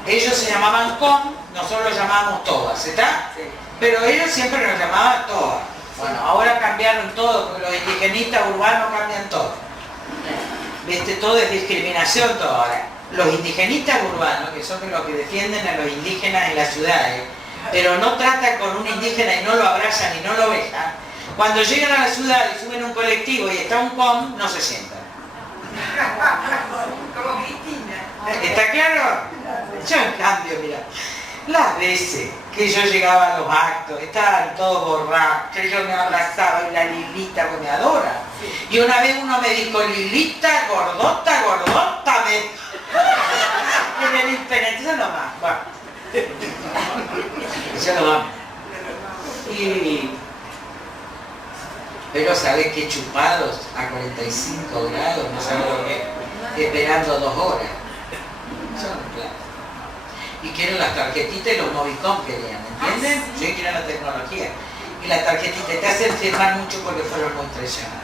Ellos se llamaban com, nosotros los llamábamos tobas, ¿está? Sí. Pero ellos siempre nos llamaban tobas. Bueno, ahora cambiaron todo, porque los indigenistas urbanos cambian todo. ¿Viste? Todo es discriminación, todo ahora. Los indigenistas urbanos, que son los que defienden a los indígenas en las ciudades, pero no tratan con un indígena y no lo abrazan y no lo besan, cuando llegan a la ciudad y suben un colectivo y está un com, no se sientan. Como Cristina. ¿Está claro? Yo en cambio, mira, las veces que yo llegaba a los actos, estaban todos borrachos, yo me abrazaba y la Lilita que me adora. Y una vez uno me dijo, Lilita, gordota, gordota, en el impenetrable nomás. Bueno. Yo lo amo. Pero ¿sabés qué chupados a 45 grados? No sabés lo que es, esperando 2 horas. Son claro. Y quieren las tarjetitas y los Movicom querían, ¿entienden? Sí, quieren la tecnología. Y la tarjetita te hacen firmar mucho porque fueron muy traicionados.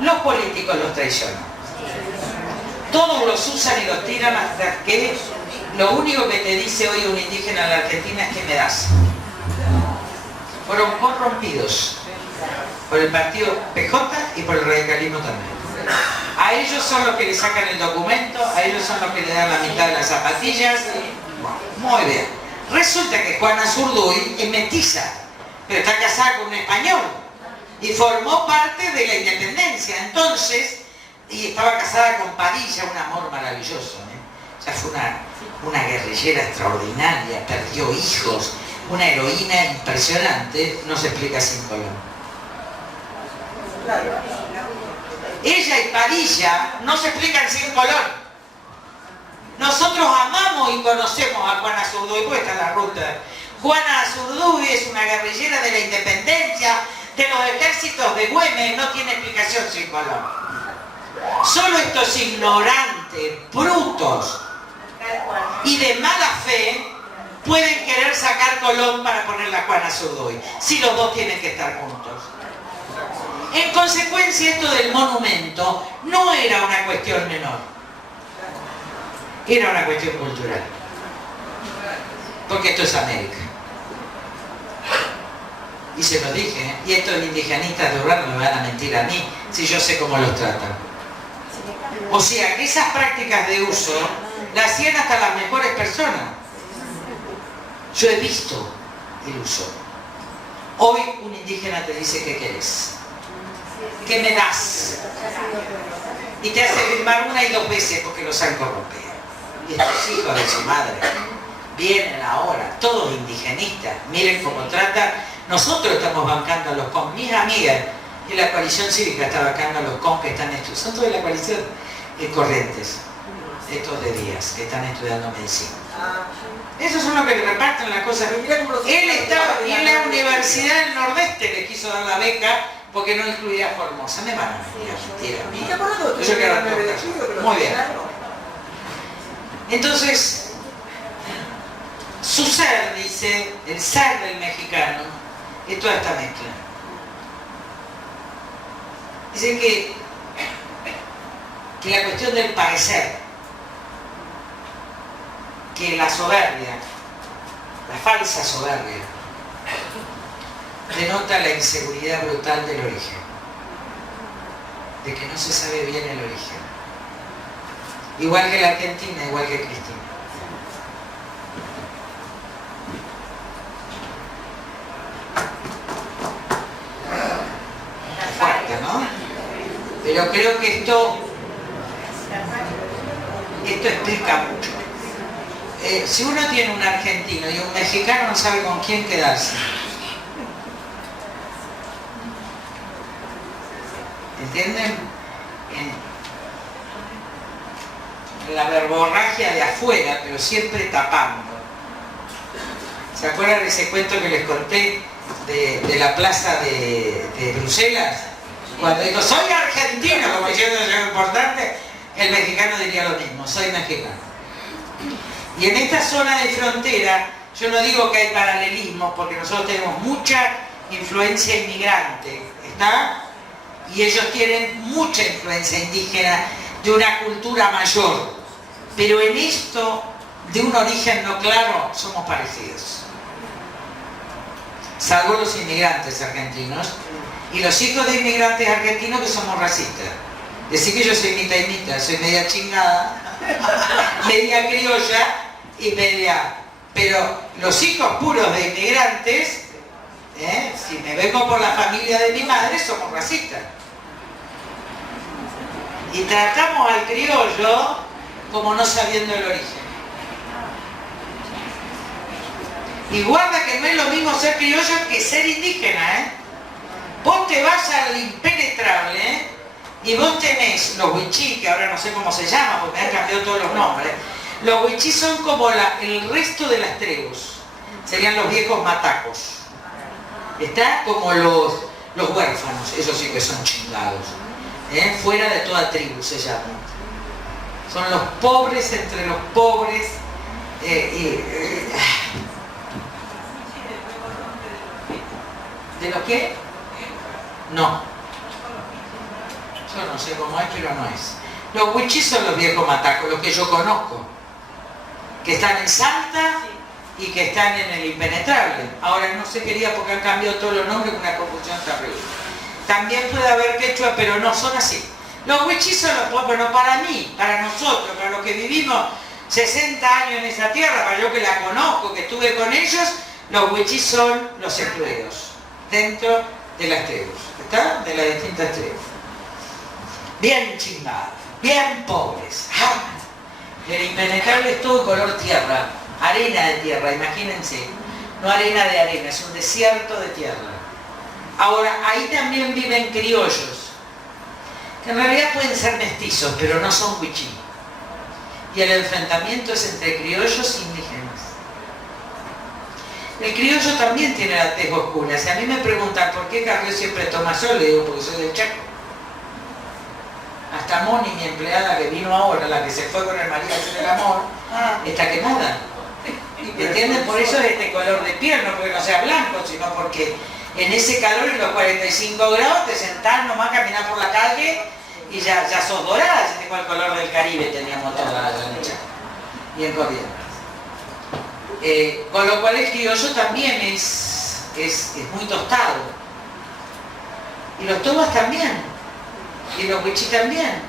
Los políticos los traicionan. Todos los usan y los tiran hasta que lo único que te dice hoy un indígena en la Argentina es que me das. Fueron corrompidos por el partido PJ y por el radicalismo también. A ellos son los que le sacan el documento, a ellos son los que le dan la mitad de las zapatillas. Muy bien. Resulta que Juana Zurduy es mestiza, pero está casada con un español y formó parte de la independencia. Entonces, y estaba casada con Padilla, un amor maravilloso. O sea, fue una guerrillera extraordinaria, perdió hijos, una heroína impresionante, no se explica sin Colón. Ella y Padilla no se explican sin Colón. Nosotros amamos y conocemos a Juana Zurduy, pues está en la ruta. Juana Zurduy es una guerrillera de la independencia, de los ejércitos de Güemes, no tiene explicación sin Colón. Solo estos ignorantes, brutos y de mala fe pueden querer sacar Colón para poner la Juana Zurduy, si los dos tienen que estar juntos. En consecuencia, esto del monumento no era una cuestión menor. Era una cuestión cultural. Porque esto es América. Y se lo dije, ¿eh? Y estos indigenistas de Urrá no me van a mentir a mí, si yo sé cómo los tratan. O sea, que esas prácticas de uso las hacían hasta las mejores personas. Yo he visto el uso. Hoy un indígena te dice ¿qué querés? ¿Qué me das? Y te hace firmar una y dos veces porque los han corrompido. Y estos hijos de su madre vienen ahora, todos indigenistas, miren cómo tratan. Nosotros estamos bancando a los CON, mis amigas y la coalición cívica está bancando a los CON que están estudiando, son todos de la coalición Corrientes, estos de Díaz, que están estudiando medicina. Esos son los que reparten las cosas. Él estaba en la Universidad del Nordeste, le quiso dar la beca porque no incluía Formosa. Me van a mentir a mí. Yo quiero la muy bien. Entonces, su ser, dice, el ser del mexicano, es toda esta mezcla. Dice que la cuestión del parecer, que la soberbia, la falsa soberbia, denota la inseguridad brutal del origen, de que no se sabe bien el origen. Igual que la Argentina, igual que Cristina. Fuerte, ¿no? Pero creo que esto explica mucho. Si uno tiene un argentino y un mexicano no sabe con quién quedarse. ¿Entienden? La verborragia de afuera, pero siempre tapando. ¿Se acuerdan de ese cuento que les conté de la plaza de Bruselas? Cuando digo, soy argentino, como diciendo que es importante, el mexicano diría lo mismo, soy mexicano. Y en esta zona de frontera, yo no digo que hay paralelismo, porque nosotros tenemos mucha influencia inmigrante, ¿está? Y ellos tienen mucha influencia indígena de una cultura mayor. Pero en esto, de un origen no claro, somos parecidos. Salvo los inmigrantes argentinos y los hijos de inmigrantes argentinos que somos racistas. Decir que yo soy mitad, soy media chingada, media criolla y media... Pero los hijos puros de inmigrantes, si me vengo por la familia de mi madre, somos racistas. Y tratamos al criollo como no sabiendo el origen. Y guarda que no es lo mismo ser criollo que ser indígena, ¿eh? Vos te vas al impenetrable, ¿eh? Y vos tenés los wichí, que ahora no sé cómo se llama, porque han cambiado todos los nombres. Los wichí son como el resto de las tribus. Serían los viejos matacos. Está como los huérfanos, esos sí que son chingados. Fuera de toda tribu se llaman. Son los pobres entre los pobres. ¿De los qué? No. Yo no sé cómo es, pero no es. Los wichís son los viejos matacos, los que yo conozco. Que están en Salta y que están en el Impenetrable. Ahora no sé qué día porque han cambiado todos los nombres con una confusión terrible. También puede haber quechua, pero no son así. Los wichís son los, bueno, para mí, para nosotros, para los que vivimos 60 años en esa tierra, para yo que la conozco, que estuve con ellos, los wichís son los excluidos dentro de las tribus, ¿está? De las distintas tribus. Bien chingados, bien pobres. El Impenetrable es todo color tierra, arena de tierra, imagínense. No arena de arena, es un desierto de tierra. Ahora, ahí también viven criollos, que en realidad pueden ser mestizos, pero no son wichí. Y el enfrentamiento es entre criollos e indígenas. El criollo también tiene la tez oscura. Si a mí me preguntan por qué Carrió siempre toma sol, le digo porque soy del Chaco. Hasta Moni, mi empleada que vino ahora, la que se fue con el marido a hacer el amor, está quemada. ¿Entienden? Por eso es este color de piel, no porque no sea blanco, sino porque en ese calor, en los 45 grados, te sentás nomás, caminás por la calle y ya sos dorada, ese tipo el color del Caribe teníamos toda la noche. y en Corrientes. Con lo cual el criollo también es muy tostado. Y los tobas también. Y los wichí también.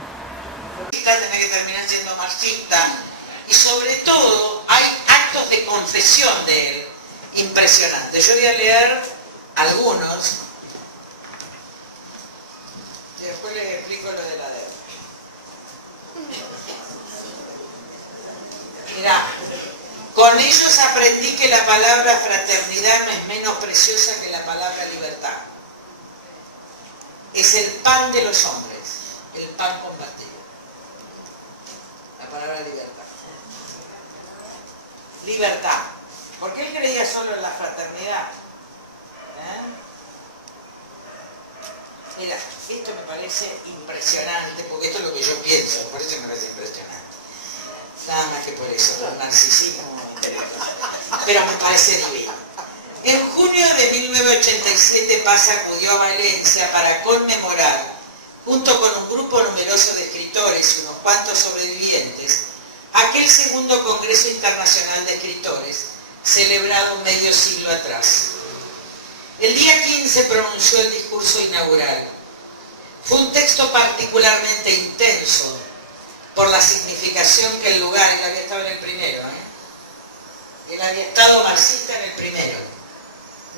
Tiene que terminar siendo marxista. Y sobre todo hay actos de confesión de él impresionantes. Yo voy a leer algunos. Y después les explico los de la deuda. Mirá. Con ellos aprendí que la palabra fraternidad no es menos preciosa que la palabra libertad. Es el pan de los hombres, el pan combatido. La palabra libertad. Libertad. Porque él creía solo en la fraternidad. Mira, esto me parece impresionante, porque esto es lo que yo pienso, por eso me parece impresionante. Nada más que por eso, por narcisismo intelectual. Pero me parece divino. En junio de 1987 Paz acudió a Valencia para conmemorar, junto con un grupo numeroso de escritores y unos cuantos sobrevivientes, aquel segundo Congreso Internacional de Escritores, celebrado medio siglo atrás. El día 15 pronunció el discurso inaugural. Fue un texto particularmente intenso, por la significación que el lugar, él había estado en el primero, él había estado marxista en el primero,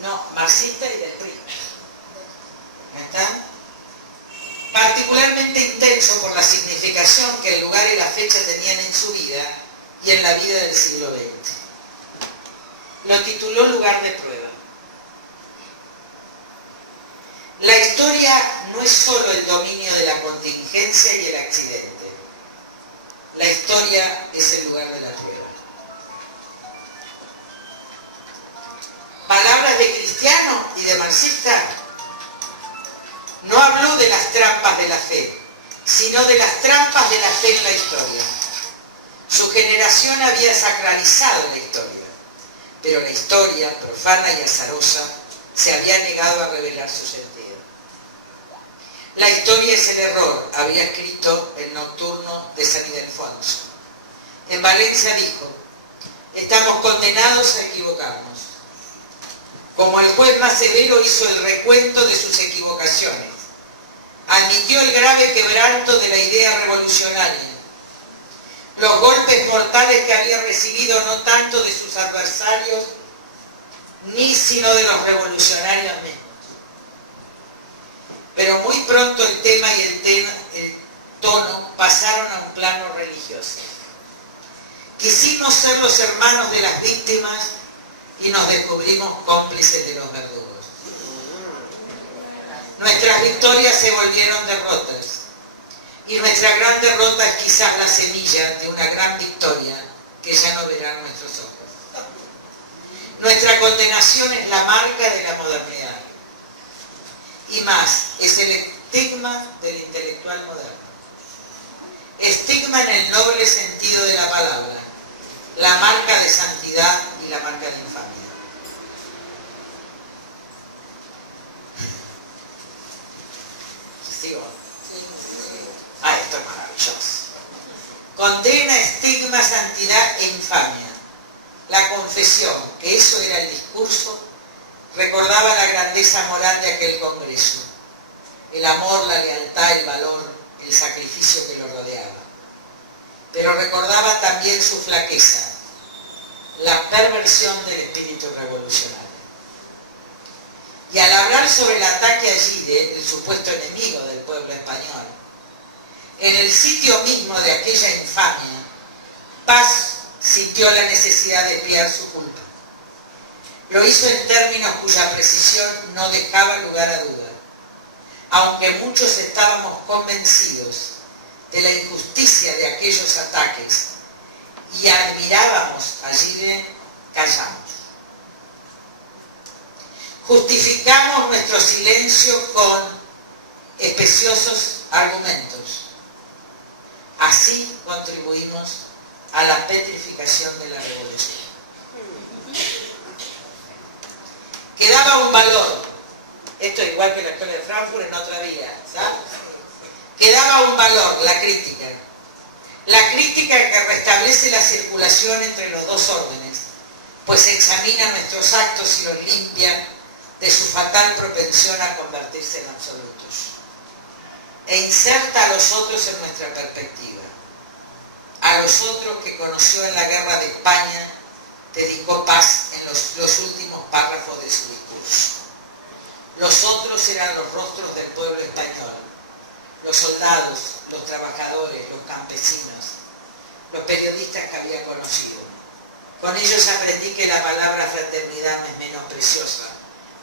no, marxista y del PRI, ¿está? Particularmente intenso por la significación que el lugar y la fecha tenían en su vida y en la vida del siglo XX. Lo tituló Lugar de Prueba. La historia no es solo el dominio de la contingencia y el accidente. La historia es el lugar de la prueba. Palabras de cristiano y de marxista. No habló de las trampas de la fe, sino de las trampas de la fe en la historia. Su generación había sacralizado la historia, pero la historia, profana y azarosa, se había negado a revelar su sentido. La historia es el error, había escrito el Nocturno de San Ildefonso. En Valencia dijo, estamos condenados a equivocarnos. Como el juez más severo hizo el recuento de sus equivocaciones, admitió el grave quebranto de la idea revolucionaria, los golpes mortales que había recibido no tanto de sus adversarios, ni sino de los revolucionarios mismos. Pero muy pronto el tema y el tono pasaron a un plano religioso. Quisimos ser los hermanos de las víctimas y nos descubrimos cómplices de los verdugos. Nuestras victorias se volvieron derrotas y nuestra gran derrota es quizás la semilla de una gran victoria que ya no verán nuestros ojos. Nuestra condenación es la marca de la modernidad. Y más, es el estigma del intelectual moderno. Estigma en el noble sentido de la palabra, la marca de santidad y la marca de infamia. ¿Sigo? Ah, esto es maravilloso. Condena, estigma, santidad e infamia. La confesión, que eso era el discurso, recordaba la grandeza moral de aquel congreso, el amor, la lealtad, el valor, el sacrificio que lo rodeaba. Pero recordaba también su flaqueza, la perversión del espíritu revolucionario. Y al hablar sobre el ataque a Gide, el supuesto enemigo del pueblo español, en el sitio mismo de aquella infamia, Paz sintió la necesidad de expiar su culpa. Lo hizo en términos cuya precisión no dejaba lugar a duda, aunque muchos estábamos convencidos de la injusticia de aquellos ataques y admirábamos a Gide, callamos. Justificamos nuestro silencio con especiosos argumentos. Así contribuimos a la petrificación de la revolución. Quedaba un valor, esto es igual que la Escuela de Frankfurt en otra vida, ¿sabes? Quedaba un valor, la crítica, La crítica que restablece la circulación entre los dos órdenes, pues examina nuestros actos y los limpia de su fatal propensión a convertirse en absolutos. E inserta a los otros en nuestra perspectiva. A los otros que conoció en la guerra de España, dedicó paz en los últimos párrafos de su discurso. Los otros eran los rostros del pueblo español, los soldados, los trabajadores, los campesinos, los periodistas que había conocido. Con ellos aprendí que la palabra fraternidad no es menos preciosa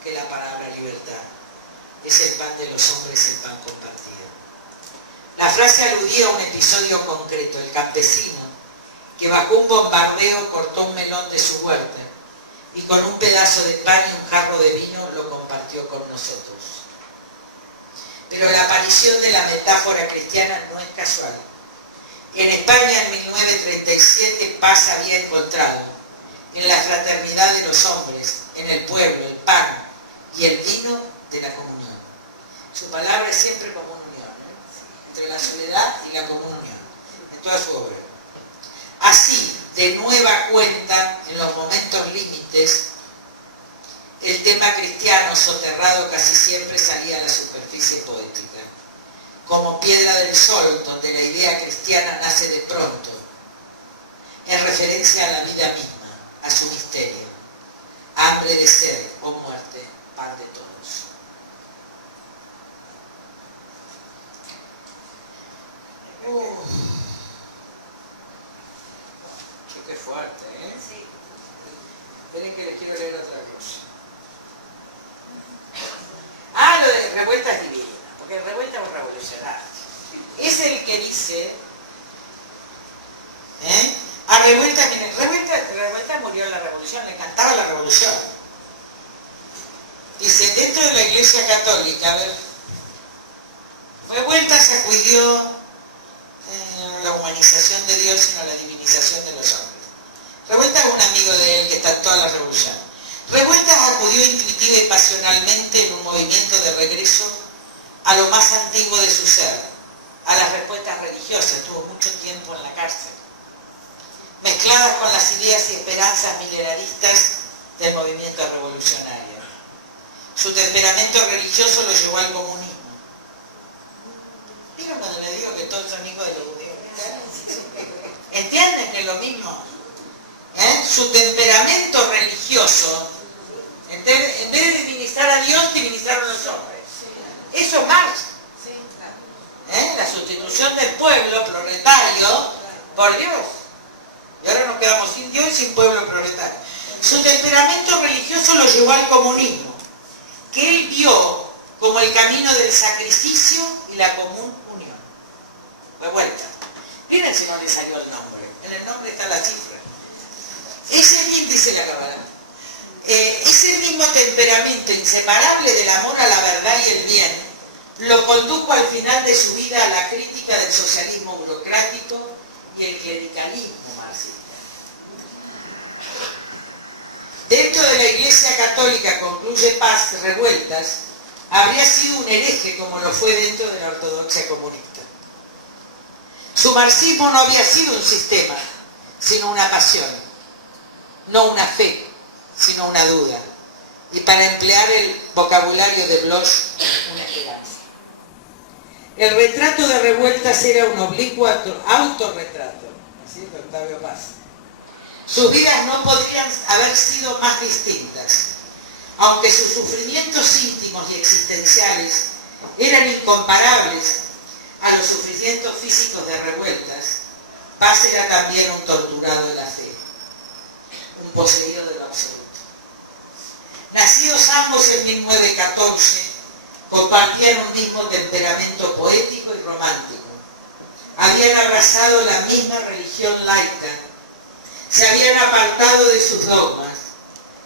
que la palabra libertad. Es el pan de los hombres, el pan compartido. La frase aludía a un episodio concreto, el campesino, que bajo un bombardeo cortó un melón de su huerta y con un pedazo de pan y un jarro de vino lo compartió con nosotros. Pero la aparición de la metáfora cristiana no es casual. En España en 1937 paz había encontrado en la fraternidad de los hombres, en el pueblo, el pan y el vino de la comunión. Su palabra es siempre como una unión, entre la soledad y la comunión, en toda su obra. Así, de nueva cuenta, en los momentos límites, el tema cristiano soterrado casi siempre salía a la superficie poética, como piedra del sol, donde la idea cristiana nace de pronto, en referencia a la vida misma, a su misterio, hambre de sed o muerte, pan de todos. Qué fuerte, ¿eh? Sí. Esperen que les quiero leer otra cosa. Lo de revuelta es divina, porque revuelta es un revolucionario. Es el que dice, a revuelta, miren, revuelta murió en la revolución, le encantaba la revolución. Dice, dentro de la Iglesia Católica, a ver, revuelta sacudió la humanización de Dios, sino la divinización de los hombres. Revuelta es un amigo de él que está en toda la revolución. Revuelta acudió intuitiva y pasionalmente en un movimiento de regreso a lo más antiguo de su ser, a las respuestas religiosas. Estuvo mucho tiempo en la cárcel, mezcladas con las ideas y esperanzas milenaristas del movimiento revolucionario. Su temperamento religioso lo llevó al comunismo. ¿Vieron cuando le digo que todos son hijos de los judíos? ¿Entienden que es lo mismo? Su temperamento religioso, en vez de divinizar a Dios, divinizaron a los hombres. Eso es Marx. La sustitución del pueblo proletario por Dios. Y ahora nos quedamos sin Dios y sin pueblo proletario. Su temperamento religioso lo llevó al comunismo, que él vio como el camino del sacrificio y la común unión. Revuelta. Miren si no le salió el nombre. En el nombre está la cifra. Ese mismo, dice la Cábala, ese mismo temperamento inseparable del amor a la verdad y el bien lo condujo al final de su vida a la crítica del socialismo burocrático y el clericalismo marxista. Dentro de la Iglesia Católica, concluye Paz, Revueltas, habría sido un hereje como lo fue dentro de la ortodoxia comunista. Su marxismo no había sido un sistema, sino una pasión. No una fe, sino una duda. Y para emplear el vocabulario de Bloch, una esperanza. El retrato de Revueltas era un oblicuo autorretrato, así de Octavio Paz. Sus vidas no podrían haber sido más distintas, aunque sus sufrimientos íntimos y existenciales eran incomparables a los sufrimientos físicos de Revueltas. Paz era también un torturado de la fe, un poseído de lo absoluto. Nacidos ambos en 1914, compartían un mismo temperamento poético y romántico. Habían abrazado la misma religión laica, se habían apartado de sus dogmas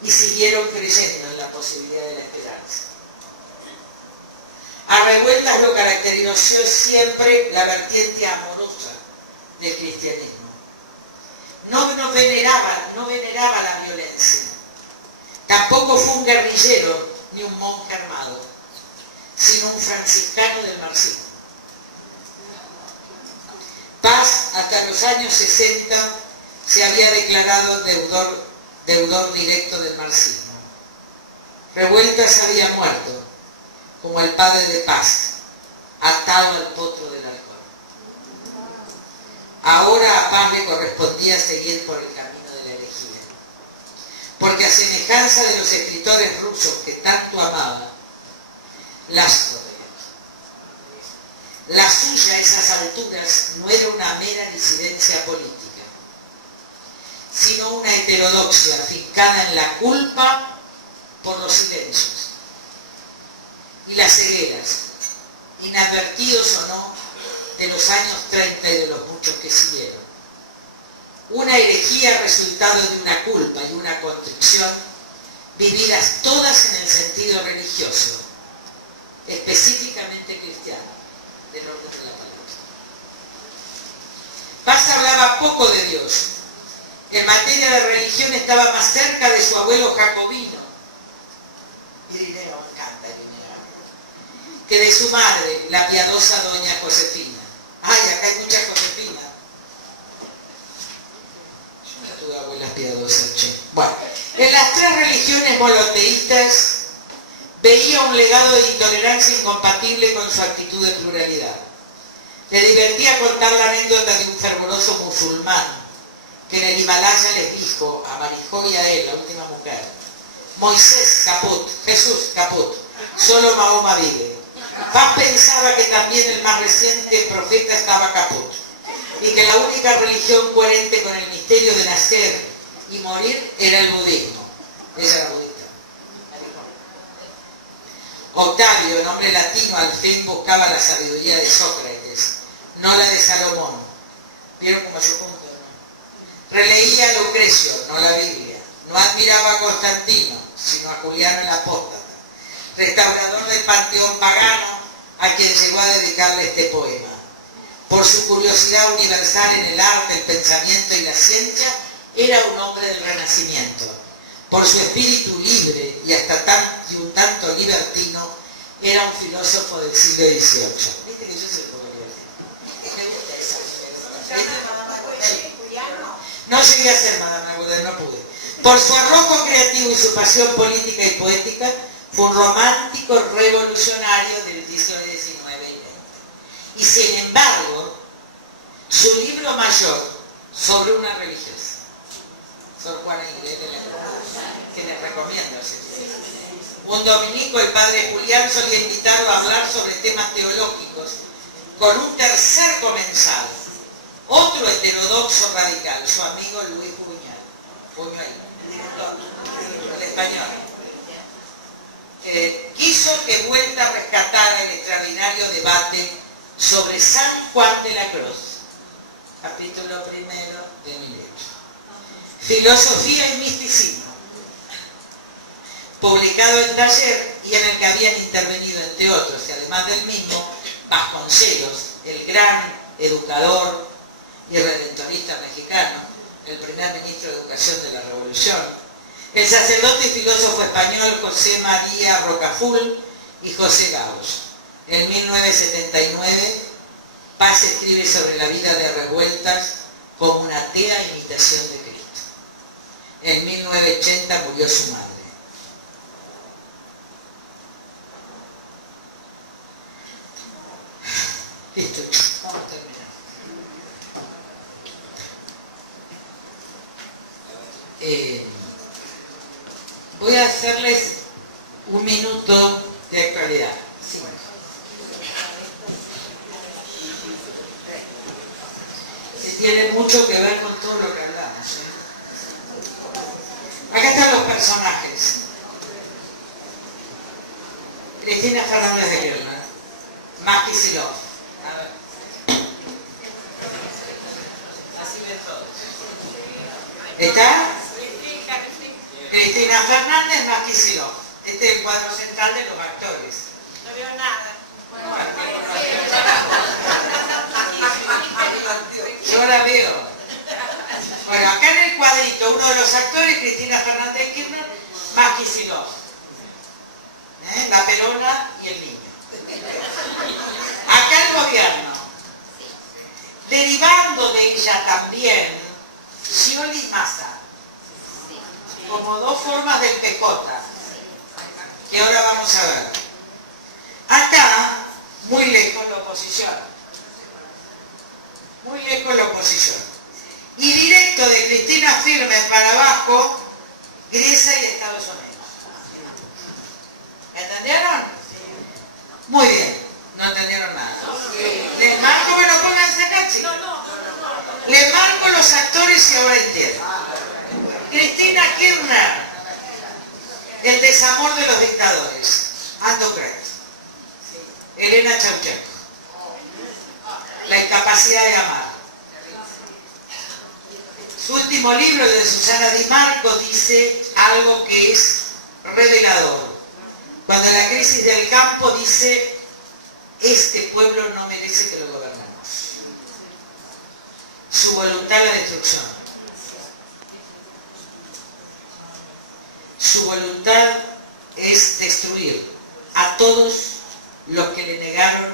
y siguieron creyendo en la posibilidad de la esperanza. A Revueltas lo caracterizó siempre la vertiente amorosa del cristianismo. No veneraba la violencia. Tampoco fue un guerrillero ni un monje armado, sino un franciscano del marxismo. Paz hasta los años 60 se había declarado deudor directo del marxismo. Revueltas había muerto, como el padre de Paz, atado al potro del alcohol. Ahora a Paz le correspondía seguir por el camino de la herejía, porque a semejanza de los escritores rusos que tanto amaba, la suya a esas alturas no era una mera disidencia política, sino una heterodoxia fincada en la culpa por los silencios y las cegueras, inadvertidos o no, de los años 30 y de los muchos que siguieron. Una herejía resultado de una culpa y una contrición vividas todas en el sentido religioso, específicamente cristiano, del orden de la palabra. Paz hablaba poco de Dios. En materia de religión estaba más cerca de su abuelo jacobino, Irineo, canta que de su madre, la piadosa doña Josefina. Ay, acá hay muchas Josefinas. Yo no tuve abuelas piadosas, che. Bueno, en las tres religiones monoteístas veía un legado de intolerancia incompatible con su actitud de pluralidad. Le divertía contar la anécdota de un fervoroso musulmán que en el Himalaya les dijo a Marijó y a él, la última mujer: Moisés caput, Jesús caput, solo Mahoma vive. Paz pensaba que también el más reciente profeta estaba caput y que la única religión coherente con el misterio de nacer y morir era el budismo. Ella era budista. Octavio, nombre latino, al fin buscaba la sabiduría de Sócrates, no la de Salomón. ¿Vieron cómo yo cuento? Releía a Lucrecio, no la Biblia. No admiraba a Constantino, sino a Juliano el Apóstata, restaurador del panteón pagano, a quien llegó a dedicarle este poema. Por su curiosidad universal en el arte, el pensamiento y la ciencia, era un hombre del Renacimiento. Por su espíritu libre y hasta un tanto libertino, era un filósofo del siglo XVIII. ¿Viste que yo soy un poco libertino? Me gusta eso. No llegué a ser Madame Goudel, no pude. Por su arrojo creativo y su pasión política y poética, fue un romántico revolucionario del siglo XIX y XX. Y sin embargo, su libro mayor sobre una religiosa, Sor Juana Inglés de la Cruz, que les recomiendo. Un dominico, el padre Julián, solía invitarlo a hablar sobre temas teológicos con un tercer comensal, otro heterodoxo radical, su amigo Luis Buñuel, el español. Quiso que vuelta a rescatar el extraordinario debate sobre San Juan de la Cruz, capítulo 1 de Mileto. Filosofía y misticismo, publicado en Taller y en el que habían intervenido, entre otros, y además del mismo, Vasconcelos, el gran educador y redentorista mexicano, el primer ministro de Educación de la Revolución, el sacerdote y filósofo español José María Rocafull y José Gauss. En 1979, Paz escribe sobre la vida de Revueltas como una atea imitación de Cristo. En 1980 murió su madre. Listo, vamos a terminar. Voy a hacerles un minuto de actualidad. Sí. Que tiene mucho que ver con todo lo que hablamos. Acá están los personajes. Cristina Fernández de Kirchner, Maki Silov. Así ven todos. ¿Está? Cristina Fernández, Maki Silov. Este es el cuadro central de los actores. No veo nada. Yo la veo. Bueno, acá en el cuadrito, uno de los actores, Cristina Fernández de Kirchner, Maki Silov. La pelona y el niño. Acá el gobierno. Le derivando de ella también Scioli y Massa, como dos formas del PJ, que ahora vamos a ver. Acá, muy lejos la oposición. Muy lejos la oposición. Y directo de Cristina Firme para abajo, Grecia y Estados Unidos. ¿Me entendieron? Muy bien, no entendieron nada. Les marco que no pónganse acá, chicos. Les marco los actores y ahora entienden. Cristina Kirchner, el desamor de los dictadores. Ando Grant. Elena Ceausescu, la incapacidad de amar. Su último libro de Susana Di Marco dice algo que es revelador. Cuando la crisis del campo dice, este pueblo no merece que lo gobernemos. Su voluntad a la destrucción. Su voluntad es destruir a todos los que le negaron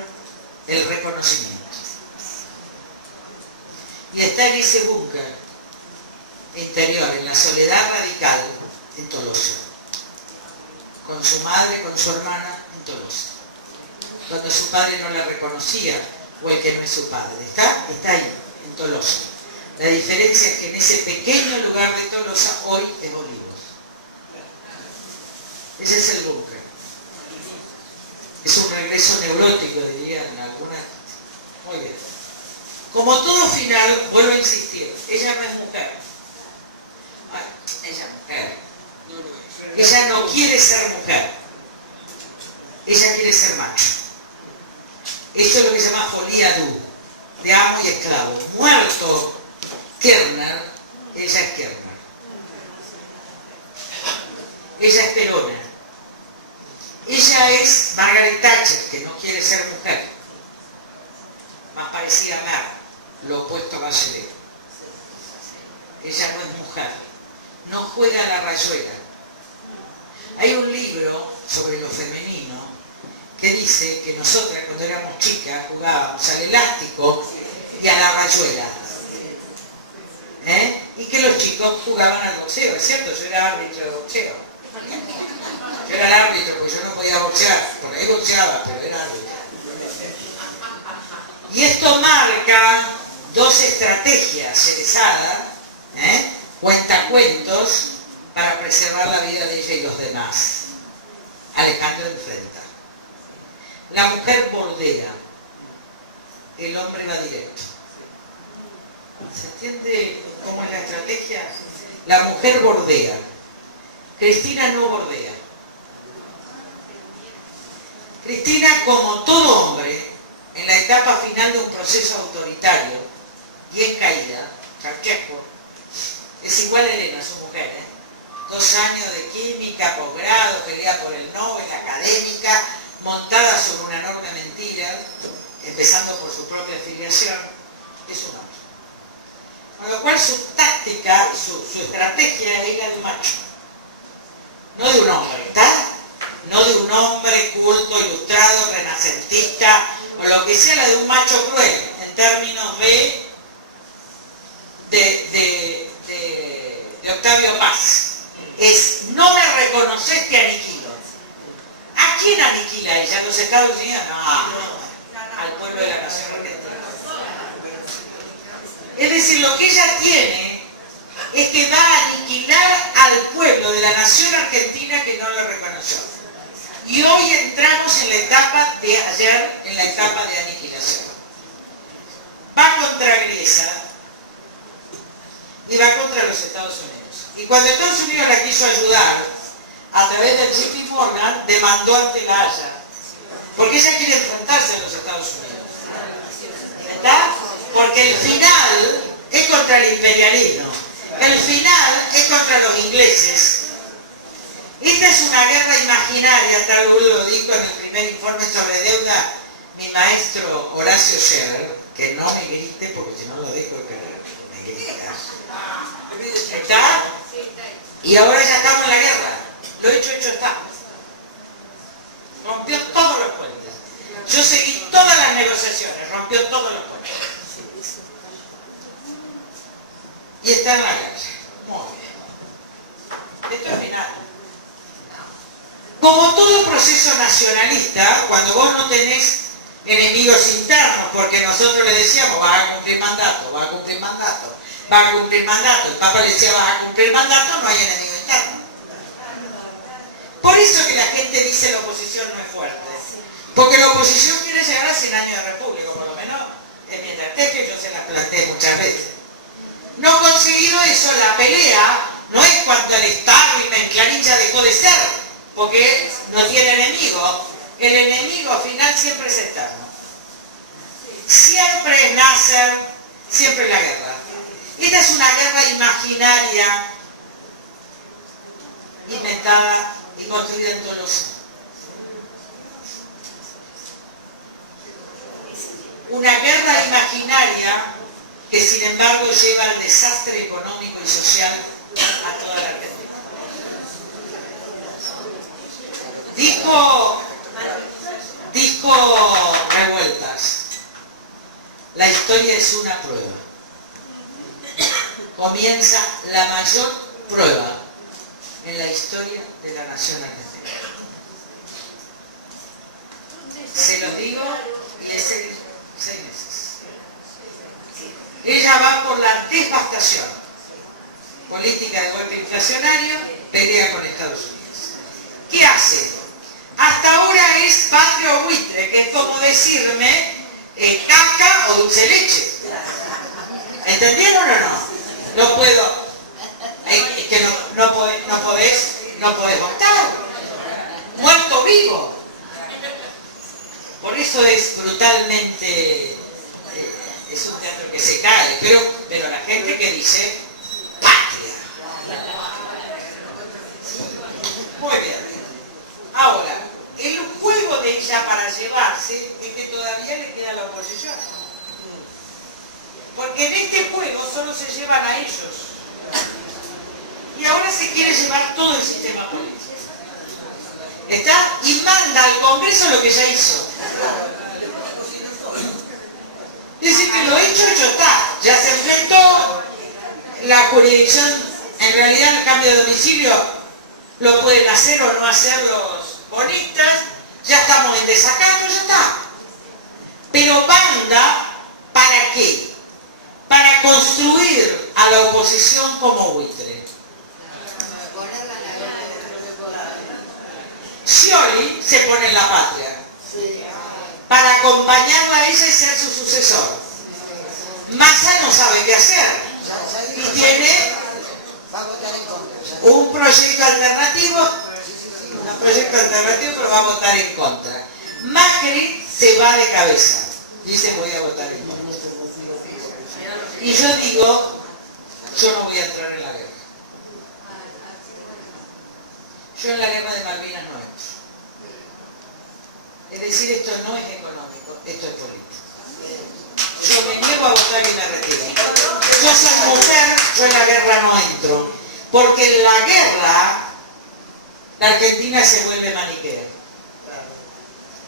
el reconocimiento. Y está en ese búnker interior, en la soledad radical, en Tolosa. Con su madre, con su hermana, en Tolosa. Cuando su padre no la reconocía, o el que no es su padre. Está ahí, en Tolosa. La diferencia es que en ese pequeño lugar de Tolosa hoy es Olivos. Ese es el búnker. Es un regreso neurótico, dirían algunas. Muy bien. Como todo final, vuelvo a insistir, ella no es mujer. Bueno, ella es mujer. Ella no quiere ser mujer. Ella quiere ser macho. Esto es lo que se llama folia du, de amo y esclavo. Muerto Kirchner, ella es Kirchner. Ella es Perona. Ella es Margaret Thatcher, que no quiere ser mujer. Más parecida a Merkel, lo opuesto a Bachelet. Ella no es mujer. No juega a la rayuela. Hay un libro sobre lo femenino que dice que nosotras cuando éramos chicas jugábamos al elástico y a la rayuela. Y que los chicos jugaban al boxeo, ¿es cierto? Yo era árbitro de boxeo. Yo era el árbitro porque yo no podía boxear, porque ahí boxeaba, pero era árbitro. Y esto marca dos estrategias cerezadas, cuentacuentos, para preservar la vida de ella y los demás. Alejandro enfrenta. La mujer bordea, el hombre va directo. ¿Se entiende cómo es la estrategia? La mujer bordea. Cristina no bordea. Cristina, como todo hombre, en la etapa final de un proceso autoritario, y es caída, Ceausescu, es igual a Elena, su mujer, 2 años de química, posgrado, pelea por el Nobel, académica, montada sobre una enorme mentira, empezando por su propia afiliación, es un hombre. Con lo cual su táctica, su estrategia es la de un macho, no de un hombre, ¿está? No de un hombre culto, ilustrado, renacentista, o lo que sea, la de un macho cruel, en términos de Octavio Paz. Es, no me reconoces, te aniquilo. ¿A quién aniquila ella? ¿A los Estados Unidos? No, al pueblo de la nación argentina. Es decir, lo que ella tiene es que va a aniquilar al pueblo de la nación argentina que no lo reconoció. Y hoy entramos en la etapa de ayer, en la etapa de aniquilación. Va contra Grecia y va contra los Estados Unidos. Y cuando Estados Unidos la quiso ayudar, a través de JP Morgan, demandó ante la Haya. Porque ella quiere enfrentarse a los Estados Unidos. ¿Verdad? Porque el final es contra el imperialismo. El final es contra los ingleses. Esta es una guerra imaginaria, tal vez lo dijo en el primer informe sobre deuda mi maestro Horacio Scherer, que no me grite porque si no lo dejo que me grita. ¿Está? Y ahora ya estamos en la guerra. Lo hecho está. Rompió todos los puentes. Yo seguí todas las negociaciones, rompió todos los puentes. está en la guerra. Muy bien. Esto es final. Como todo proceso nacionalista, cuando vos no tenés enemigos internos, porque nosotros le decíamos, vas a cumplir mandato, vas a cumplir mandato, vas a cumplir mandato, el Papa le decía, vas a cumplir mandato, no hay enemigo interno. Por eso que la gente dice la oposición no es fuerte. Porque la oposición quiere llegar a 100 años de república, por lo menos en mi estrategia, yo se la planteé muchas veces. No he conseguido eso, la pelea no es cuando el establishment Clarín ya dejó de ser, porque no tiene enemigo. El enemigo final siempre es externo. Siempre es Nasser, siempre es la guerra. Esta es una guerra imaginaria, inventada y construida en Tolosa. Una guerra imaginaria que sin embargo lleva al desastre económico y social a toda la Argentina. Dijo Revueltas, la historia es una prueba. Comienza la mayor prueba en la historia de la nación argentina. Se lo digo y es 6 meses. Ella va por la devastación. Política de golpe inflacionario, pelea con Estados Unidos. ¿Qué hace? Hasta ahora es patria o buitre, que es como decirme caca o dulce de leche. ¿Entendieron o no? No puedo. Que no podés votar. Muerto vivo. Por eso es brutalmente, es un teatro que se cae, pero la gente que dice patria. Muy bien. Ahora, el juego de ella para llevarse es que todavía le queda la oposición. Porque en este juego solo se llevan a ellos. Y ahora se quiere llevar todo el sistema político. ¿Está? Y manda al Congreso lo que ya hizo. Es decir, que lo hecho está. Ya se enfrentó la jurisdicción. En realidad el cambio de domicilio lo pueden hacer o no hacer los bonistas. Ya estamos en desacato, ya está. Pero manda, ¿para qué? Para construir a la oposición como buitre. Scioli se pone en la patria para acompañarla a ella y ser su sucesor. Massa no sabe qué hacer y tiene un proyecto alternativo, pero va a votar en contra. Macri se va de cabeza, dice voy a votar en contra. Y yo digo, yo no voy a entrar en la guerra. Yo en la guerra de Malvinas no entro. Es decir, esto no es económico, esto es político. Yo me niego a votar y me retiro. Yo soy mujer, yo en la guerra no entro. Porque en la guerra, la Argentina se vuelve maniquea.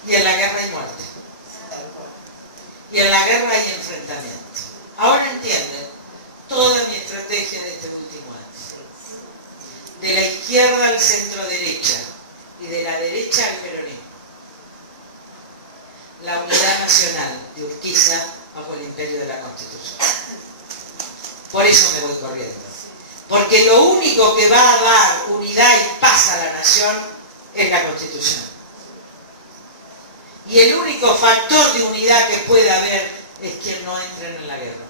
Y en la guerra hay muerte. Y en la guerra hay enfrentamiento. Ahora entienden toda mi estrategia de este último año. De la izquierda al centro derecha y de la derecha al peronismo. La unidad nacional de Urquiza bajo el imperio de la Constitución. Por eso me voy corriendo. Porque lo único que va a dar unidad y paz a la nación es la Constitución. Y el único factor de unidad que puede haber es quien no entren en la guerra.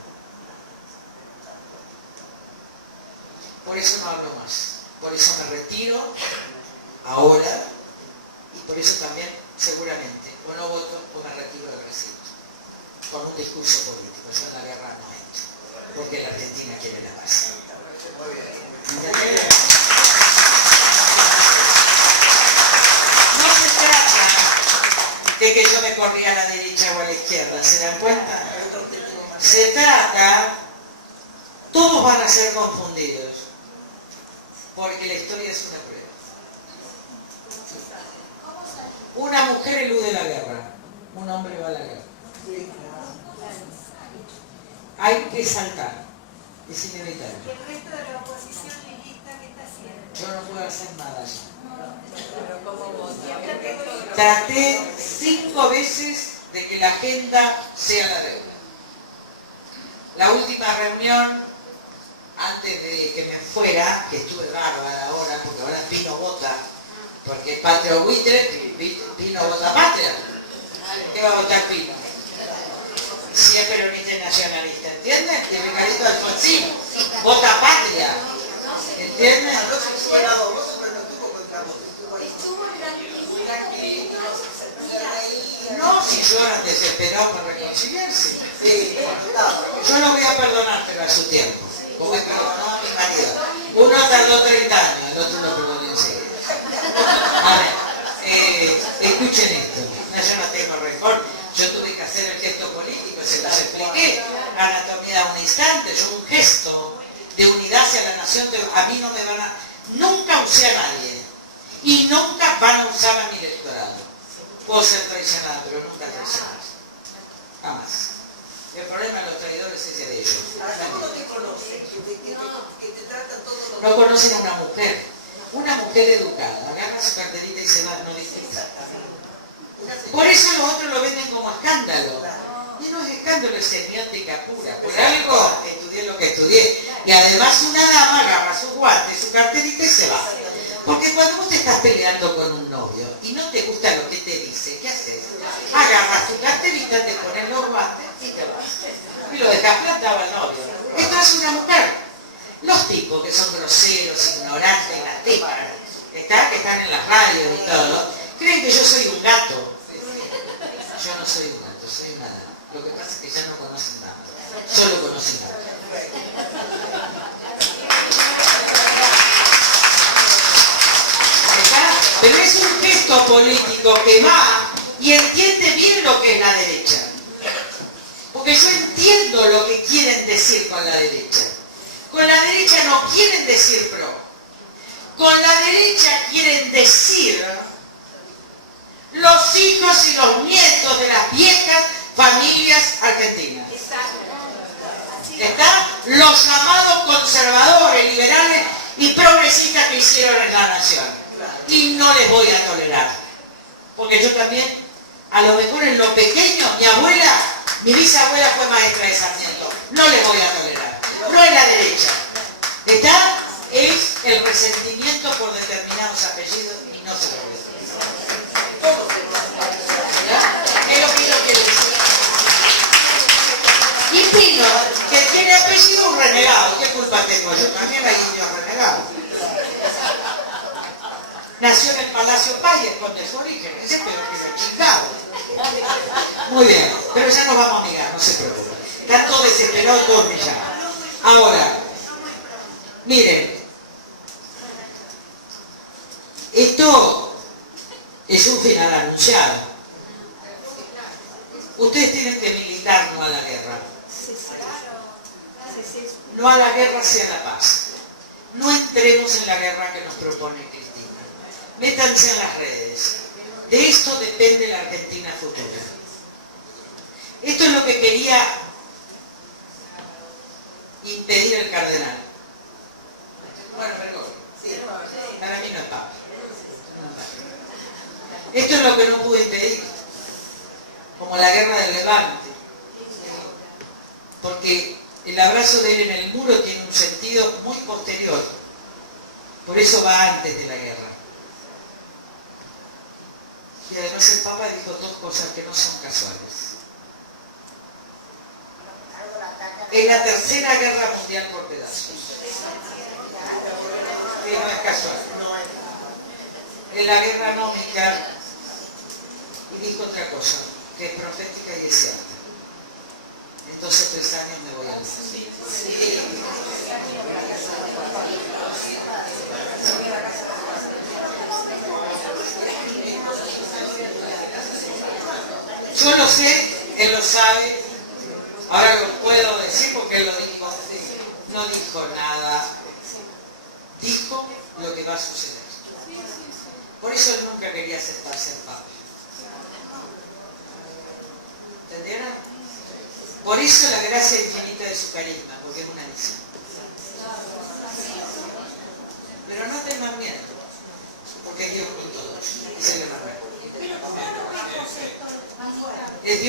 Por eso no hablo más. Por eso me retiro ahora y por eso también seguramente o no voto o me retiro del recinto con un discurso político. Yo en la guerra no entro porque la Argentina quiere la paz. No se trata de que yo me corría a la derecha o a la izquierda, ¿se dan cuenta? Se trata, todos van a ser confundidos porque la historia es una prueba. Una mujer elude la guerra, un hombre va a la guerra. Hay que saltar. Es inevitable. ¿Y el resto de la oposición liguista qué está haciendo? Yo no puedo hacer nada ya. Pero ¿cómo vos? Traté 5 veces de que la agenda sea la deuda. La última reunión, antes de que me fuera, que estuve bárbara ahora, porque ahora Pino vota, porque Patria Buitre, Pino vota Patria. ¿Qué va a votar Pino? Si es peronista y nacionalista, ¿entienden? Que Ricardito Alfonsín vota Patria, ¿entienden? Estuvo en la No, si yo era desesperado por reconciliarse. Yo no voy a perdonar, pero a su tiempo. Como he perdonado a mi marido. Uno tardó 30 años, el otro lo perdonó enseguida. A ver, escuchen esto. No, yo no tengo rencor. Yo tuve que hacer el gesto político, se los expliqué. Anatomía de un instante, yo un gesto de unidad hacia la nación, a mí no me van a... Nunca usé a nadie. Y nunca van a usar a mi electorado. Puedo ser traicionado, pero nunca traicionado. Jamás. El problema de los traidores es de ellos. ¿Cómo te conocen? Que te tratan todos los... No conocen a una mujer. Una mujer educada. Agarra su carterita y se va, no dice exactamente. Por eso los otros lo venden como escándalo. Y no es escándalo, es semiótica pura. Por algo estudié lo que estudié. Y además una dama agarra su guante, su carterita y se va. Porque cuando vos te estás peleando con un novio y no te gusta lo que te dice, ¿qué haces? Agarras tu carterita, te pones los guantes y te vas. Y lo dejas plantado al novio. Esto es una mujer. Los tipos que son groseros, ignorantes, las tipas, que están en las radios y todo, creen que yo soy un gato. Yo no soy un gato, soy una dama. Lo que pasa es que ya no conocen nada. Solo conocen nada. Pero es un gesto político que va y entiende bien lo que es la derecha. Porque yo entiendo lo que quieren decir con la derecha. Con la derecha no quieren decir pro. Con la derecha quieren decir los hijos y los nietos de las viejas familias argentinas. ¿Está? Los llamados conservadores, liberales y progresistas que hicieron en la nación. Y no les voy a tolerar. Porque yo también, a lo mejor en lo pequeño, mi bisabuela fue maestra de Sarmiento. No les voy a tolerar. No es la derecha. ¿Está? Es el resentimiento por determinados apellidos y no se lo voy a tolerar. Es lo que yo quiero decir. Y Pino, que tiene apellido un renegado. ¿Qué culpa tengo yo? También hay indios renegados. Nació en el Palacio Payet, donde es su origen. Ese es peor que en Chicago. Muy bien, pero ya nos vamos a mirar, no se preocupen. Están todos desesperados, todos brillados. Ahora, miren, esto es un final anunciado. Ustedes tienen que militar no a la guerra. No a la guerra, sí a la paz. No entremos en la guerra que nos propone Cristina. Métanse en las redes. De esto depende la Argentina futura. Esto es lo que quería impedir el cardenal. Bueno, perdón. Sí, para mí no es papa. Esto es lo que no pude impedir. Como la guerra del Levante. Porque el abrazo de él en el muro tiene un sentido muy posterior. Por eso va antes de la guerra. Y además el Papa dijo dos cosas que no son casuales. Es la tercera guerra mundial por pedazos. Que no es casual. Es la guerra anómica. Y dijo otra cosa, que es profética y es cierta. Entonces 3 años me voy a decir. Yo lo sé, él lo sabe, ahora lo puedo decir porque él lo dijo, no dijo nada, dijo lo que va a suceder. Por eso él nunca quería aceptarse el Papa. ¿Entendieron? Por eso la gracia infinita de su carisma, porque es una misión.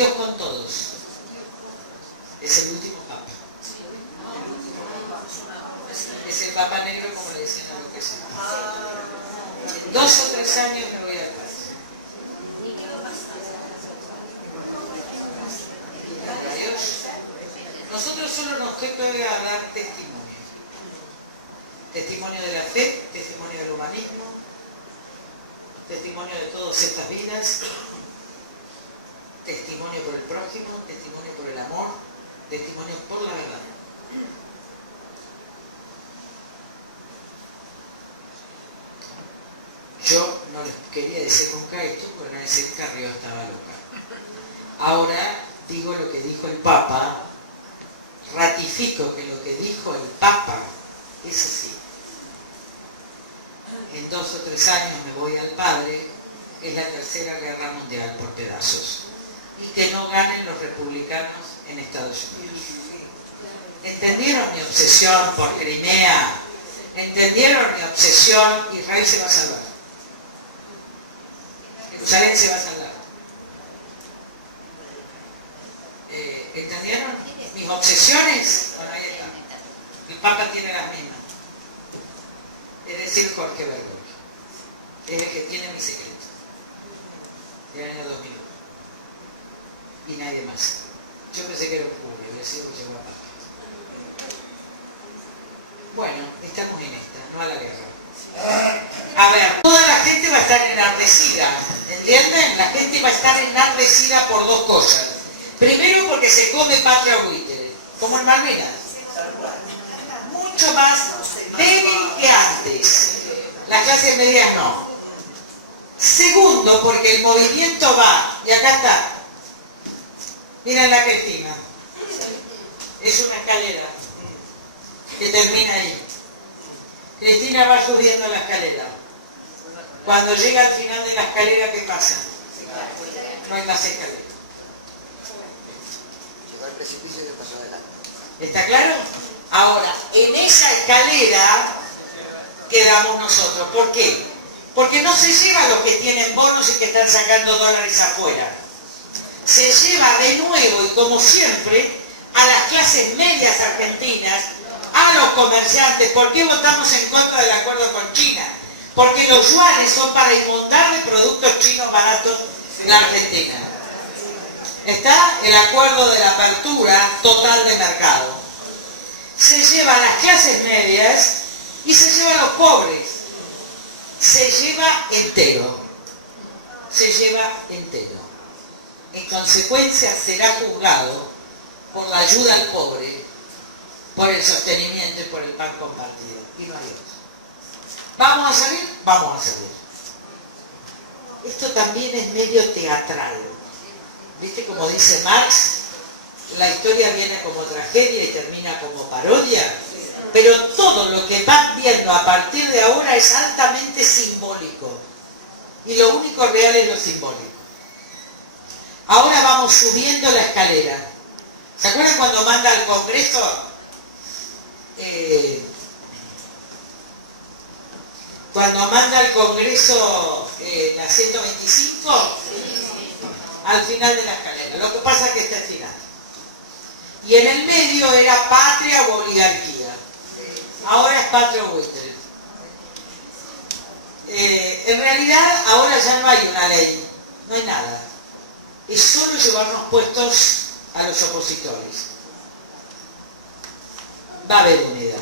Dios con todos. Es el último papa. Es el papa negro, como le decían a lo que sea. En 2 o 3 años me voy a paz. Dios. Nosotros solo nos toca dar testimonio. Testimonio de la fe, testimonio del humanismo, testimonio de todas estas vidas, testimonio por el prójimo, testimonio por el amor, testimonio por la verdad. Yo no les quería decir nunca esto porque no decir que Carrió estaba loca. Ahora digo lo que dijo el Papa, ratifico que lo que dijo el Papa es así. En 2 o 3 años me voy al Padre, es la tercera guerra mundial por pedazos. Y que no ganen los republicanos en Estados Unidos. ¿Entendieron mi obsesión por Crimea? ¿Entendieron mi obsesión? Israel se va a salvar. Jerusalén se va a salvar. ¿Entendieron? Mis obsesiones, bueno, ahí está. El Papa tiene las mismas. Es decir, Jorge Bergoglio. Es el que tiene mi secreto. Del año 2001. Y nadie más. Yo pensé que era un pobre, había sido que llegó a Papa. Bueno, estamos en esta, no a la guerra. A ver, toda la gente va a estar enardecida, ¿entienden? La gente va a estar enardecida por 2 cosas. Primero porque se come patria buitre, como en Malvinas. Mucho más débil que antes. Las clases medias no. Segundo, porque el movimiento va, y acá está. Miren la Cristina. Es una escalera que termina ahí. Cristina va subiendo la escalera. Cuando llega al final de la escalera, ¿qué pasa? No hay más escalera. ¿Está claro? Ahora, en esa escalera quedamos nosotros. ¿Por qué? Porque no se lleva a los que tienen bonos y que están sacando dólares afuera. Se lleva de nuevo y como siempre a las clases medias argentinas, a los comerciantes. ¿Por qué votamos en contra del acuerdo con China? Porque los yuanes son para inundar de productos chinos baratos en Argentina. Está el acuerdo de la apertura total de mercado. Se lleva a las clases medias y se lleva a los pobres. Se lleva entero. Se lleva entero. En consecuencia será juzgado por la ayuda al pobre, por el sostenimiento y por el pan compartido. Y no hay otro. ¿Vamos a salir? Vamos a salir. Esto también es medio teatral. ¿Viste como dice Marx? La historia viene como tragedia y termina como parodia. Pero todo lo que van viendo a partir de ahora es altamente simbólico. Y lo único real es lo simbólico. Ahora vamos subiendo la escalera. ¿Se acuerdan cuando manda al Congreso? Cuando manda al Congreso la 125, al final de la escalera. Lo que pasa es que está al final. Y en el medio era patria o oligarquía. Ahora es patria o buitre. En realidad ahora ya no hay una ley, no hay nada. Es solo llevarnos puestos a los opositores. Va a haber unidad.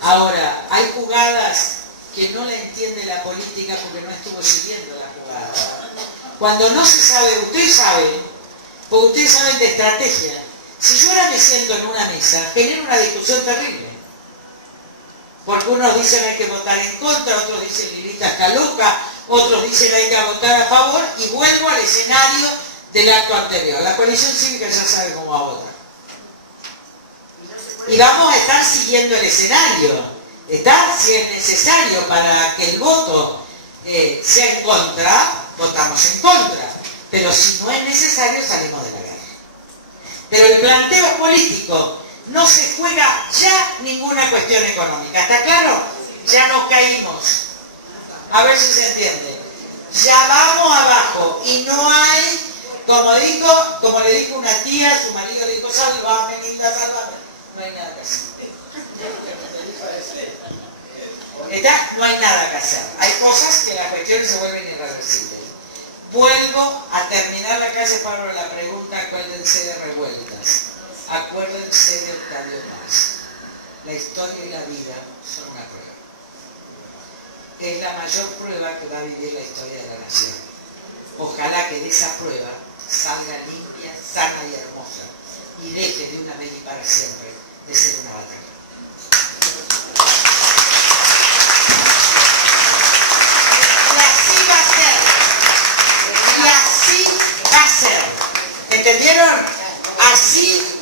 Ahora, hay jugadas que no la entiende la política porque no estuvo siguiendo la jugada. Cuando no se sabe, ustedes saben, porque ustedes saben de estrategia. Si yo ahora me siento en una mesa, genera una discusión terrible. Porque unos dicen hay que votar en contra, otros dicen Lilita está loca, otros dicen hay que votar a favor, y vuelvo al escenario del acto anterior. La coalición cívica ya sabe cómo va a votar. Y vamos a estar siguiendo el escenario. Está, si es necesario para que el voto sea en contra, votamos en contra. Pero si no es necesario, salimos de la guerra. Pero el planteo político no se juega ya ninguna cuestión económica. ¿Está claro? Ya nos caímos. A ver si se entiende. Ya vamos abajo y no hay Como le dijo una tía, su marido le dijo, sálvame, linda, sálvame. No hay nada que hacer. No hay nada que hacer. Hay cosas que las cuestiones se vuelven irreversibles. Vuelvo a terminar la clase, Pablo, la pregunta, acuérdense de revueltas. Acuérdense de Octavio Paz. La historia y la vida son una prueba. Es la mayor prueba que va a vivir la historia de la nación. Ojalá que de esa prueba salga limpia, sana y hermosa y deje de una vez y para siempre de ser una batalla. Y así va a ser. Y así va a ser. ¿Entendieron? Así